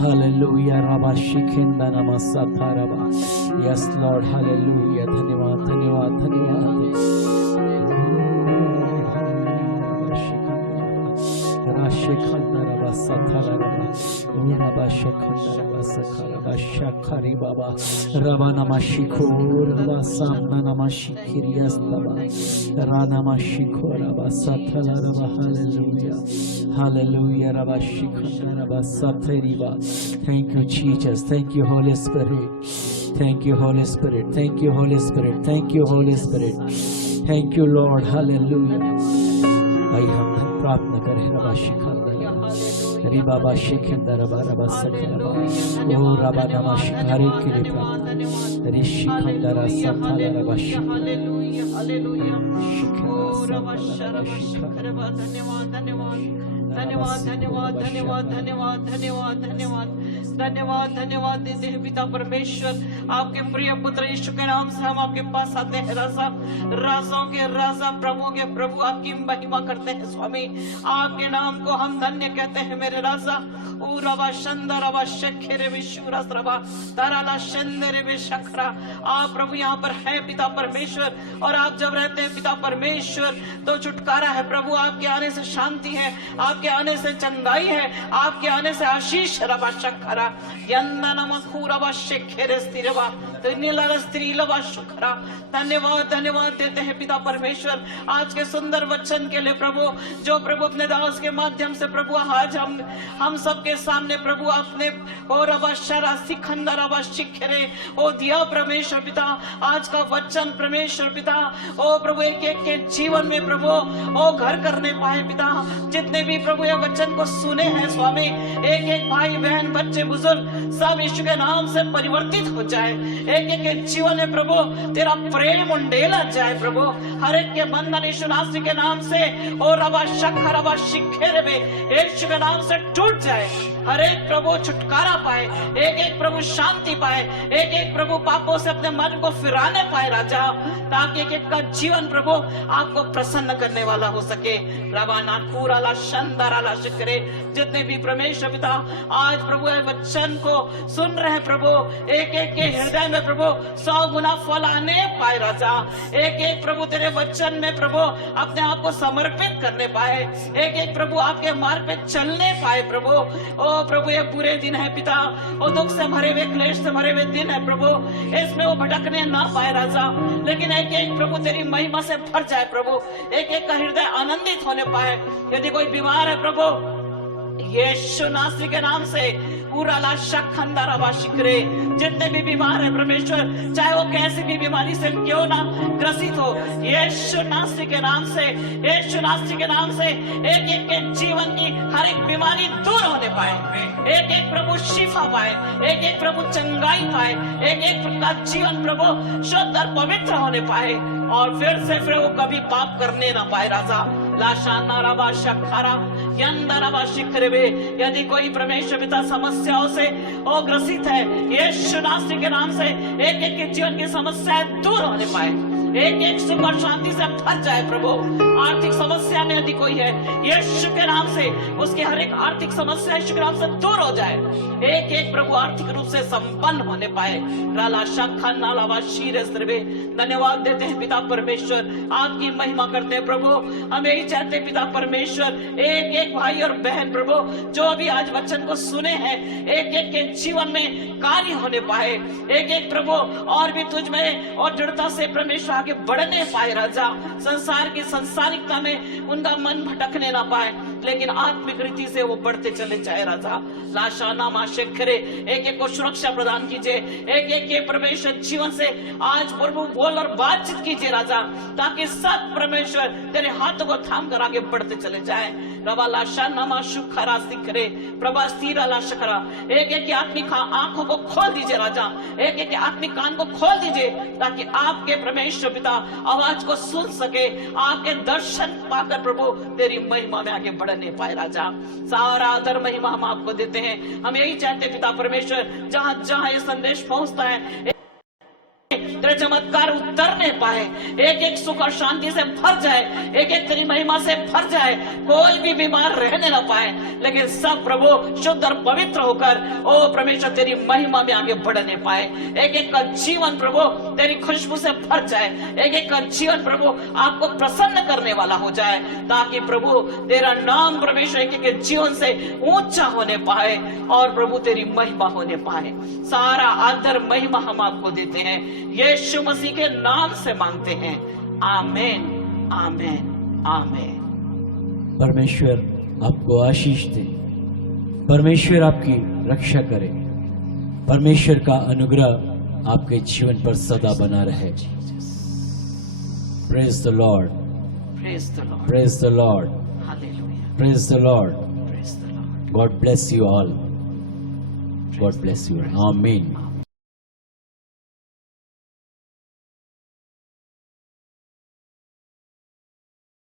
hallelujah. रबा शिखेंदा नमा सखा रबा। Yes lord, hallelujah. धन्यवाद धन्यवाद धन्यवाद। शिखंदा रबा सथला रबा रबा शिखंदा रबा सखा रबा शखरी बाबा रबा नमा शिखोर रबा सामना नमा शिखिरियस रबा रा नमा शिखोर रबा सथला रबा। Hallelujah hallelujah. रबा शिखंदा रबा सथरी बा। Thank you Jesus, thank you Holi spirit, thank you Holi spirit, thank you Holi spirit, thank you Holi spirit, thank you Lord. Hallelujah. आइए हम प्रार्थना करें। रबा शिखंदा री बाबा शिखेंदा रबा रबा सखरबा ओ रबा नमा शिखारे के लिए प्रार्थना। री शिखंदा रा सखला रबा हालेलुया हालेलुया। ओ रबा शरबा शिखरबा। धन्यवाद धन्यवाद धन्यवाद धन्यवाद धन्यवाद धन्यवाद धन्यवाद धन्यवाद धन्यवाद धन्यवाद देते हैं पिता परमेश्वर। आपके प्रिय पुत्र यीशु के नाम से हम आपके पास आते हैं राजा, राजाओं के राजा, प्रभुओं के प्रभु, आपकी महिमा करते हैं स्वामी। आपके नाम को हम धन्य कहते हैं मेरे राजा। उरवा शंदरवा शखेरे विशुरस्त्रवा ताराला शंदरे विशखरा। आप प्रभु यहाँ पर है पिता परमेश्वर, और आप जब रहते हैं पिता परमेश्वर तो छुटकारा है प्रभु। आपके आने से शांति है, आपके आने से चंगाई है, आपके आने से आशीष रवा शखरा यंदनम खूरवा शेखेरे स्थिरवा स्त्री लवा शुक्रा। धन्यवाद धन्यवाद देते हैं पिता परमेश्वर आज के सुंदर वचन के लिए प्रभु, जो प्रभु अपने दास के माध्यम से प्रभु आज हम सबके सामने प्रभु अपने और अवशरा सिखंदर अवशिखरे ओ दिया परमेश्वर पिता। आज का वचन परमेश्वर पिता ओ प्रभु एक एक के जीवन में प्रभु ओ घर करने पाए पिता। जितने भी प्रभु ये वचन को सुने हैं स्वामी, एक एक भाई बहन बच्चे बुजुर्ग सब यीशु के नाम से परिवर्तित हो जाए। एक एक के जीवन में प्रभु तेरा प्रेम उंडेला जाए प्रभु। हर एक के बंधन यीशु नासरी के नाम से और रवा शखर रवा शिखेरे में यीशु के नाम से टूट जाए। हर एक प्रभु छुटकारा पाए, एक एक प्रभु शांति पाए, एक एक प्रभु पापों से अपने मन को फिराने पाए राजा, ताकि एक एक का जीवन प्रभु आपको प्रसन्न करने वाला हो सके। रवाना खूराला शंदराला शिखरे जितने भी परमेश्वर पिता आज प्रभु ये वचन को सुन रहे हैं प्रभु, एक एक के हृदय में प्रभु 100 गुना फल आने पाए राजा। एक एक प्रभु तेरे वचन में प्रभु अपने आप को समर्पित करने पाए, एक एक प्रभु आपके मार्ग पे चलने पाए प्रभु। ओ प्रभु ये बुरे दिन है पिता, और दुख से भरे हुए क्लेश से भरे हुए दिन है प्रभु, इसमें वो भटकने ना पाए राजा। लेकिन एक एक प्रभु तेरी महिमा से भर जाए प्रभु, एक एक का हृदय आनंदित होने पाए। यदि कोई बीमार है प्रभु यीशु नासरी के नाम से पूरा शिखरे जितने भी बीमार है परमेश्वर, चाहे वो कैसी भी बीमारी से क्यों ना ग्रसित हो, यीशु नासरी के नाम से, यीशु नासरी के नाम से एक एक के जीवन की हर एक बीमारी दूर होने पाए। एक एक प्रभु शिफा पाए, एक एक प्रभु चंगाई पाए, एक एक का जीवन प्रभु शुद्ध और पवित्र होने पाए, और फिर वो कभी पाप करने ना पाए राजा। लाशाना रवा शखारा यंदरवा शिखरे। यदि कोई परमेश्वर पिता समस्याओं से ओ ग्रसित है, यीशु नासरी के नाम से एक एक के जीवन की समस्याएं दूर होने पाए, एक एक सुख और शांति से भर जाए प्रभु। आर्थिक समस्या में यदि कोई है यीशु के नाम से उसकी हर एक आर्थिक समस्या यीशु के नाम से दूर हो जाए, एक एक प्रभु आर्थिक रूप से संपन्न होने पाए। राला शाखा नालावा शीरस द्रवे। धन्यवाद देते हैं पिता परमेश्वर, आपकी महिमा करते हैं प्रभु। हम यही चाहते हैं पिता परमेश्वर, एक एक भाई और बहन प्रभु जो भी आज वचन को सुने हैं, एक एक के जीवन में कार्य होने पाए, एक एक प्रभु और भी तुझ में और दृढ़ता से परमेश्वर आगे बढ़ने पाए राजा। संसार की संसारिकता में उनका मन भटकने ना पाए, लेकिन आत्मिक रीति से वो बढ़ते चले जाए राजा। लाशाना माशेखरे एक एक को सुरक्षा प्रदान कीजिए, एक एक के परमेश्वर जीवन से आज प्रभु बोल और बातचीत कीजिए राजा, ताकि सब परमेश्वर तेरे हाथों को थाम कर आगे बढ़ते चले जाए। रवा लाशाना माशुखरा सिखरे प्रभा स्थिर लाशखरा। एक एक की आत्मिक आंखों को खोल दीजिए राजा, एक एक के आत्मिक कान को खोल दीजिए, ताकि आपके परमेश्वर पिता आवाज को सुन सके, आपके दर्शन पाकर प्रभु तेरी महिमा में आगे बढ़ने पाए राजा। सारा आदर महिमा हम आपको देते हैं। हम यही चाहते हैं पिता परमेश्वर, जहां जहां ये संदेश पहुंचता है तेरे चमत्कार उतरने पाए, एक एक सुख और शांति से भर जाए, एक एक तेरी महिमा से भर जाए, कोई भी बीमार रहने न पाए, लेकिन सब प्रभु शुद्ध और पवित्र होकर ओ परमेश्वर तेरी महिमा में आगे बढ़ने पाए। एक एक का जीवन प्रभु तेरी खुशबू से भर जाए, एक एक का जीवन प्रभु आपको प्रसन्न करने वाला हो जाए, ताकि प्रभु तेरा नाम परमेश्वर एक एक के जीवन से ऊंचा होने पाए और प्रभु तेरी महिमा होने पाए। सारा आदर महिमा हम आपको देते हैं, यीशु मसीह के नाम से मांगते हैं, आमेन आमेन आमेन। परमेश्वर आपको आशीष दे, परमेश्वर आपकी रक्षा करे, परमेश्वर का अनुग्रह आपके जीवन पर सदा बना रहे। Praise the Lord, praise the Lord, praise the Lord, hallelujah, praise the Lord. Praise the Lord. God bless you all, God bless you, आमीन।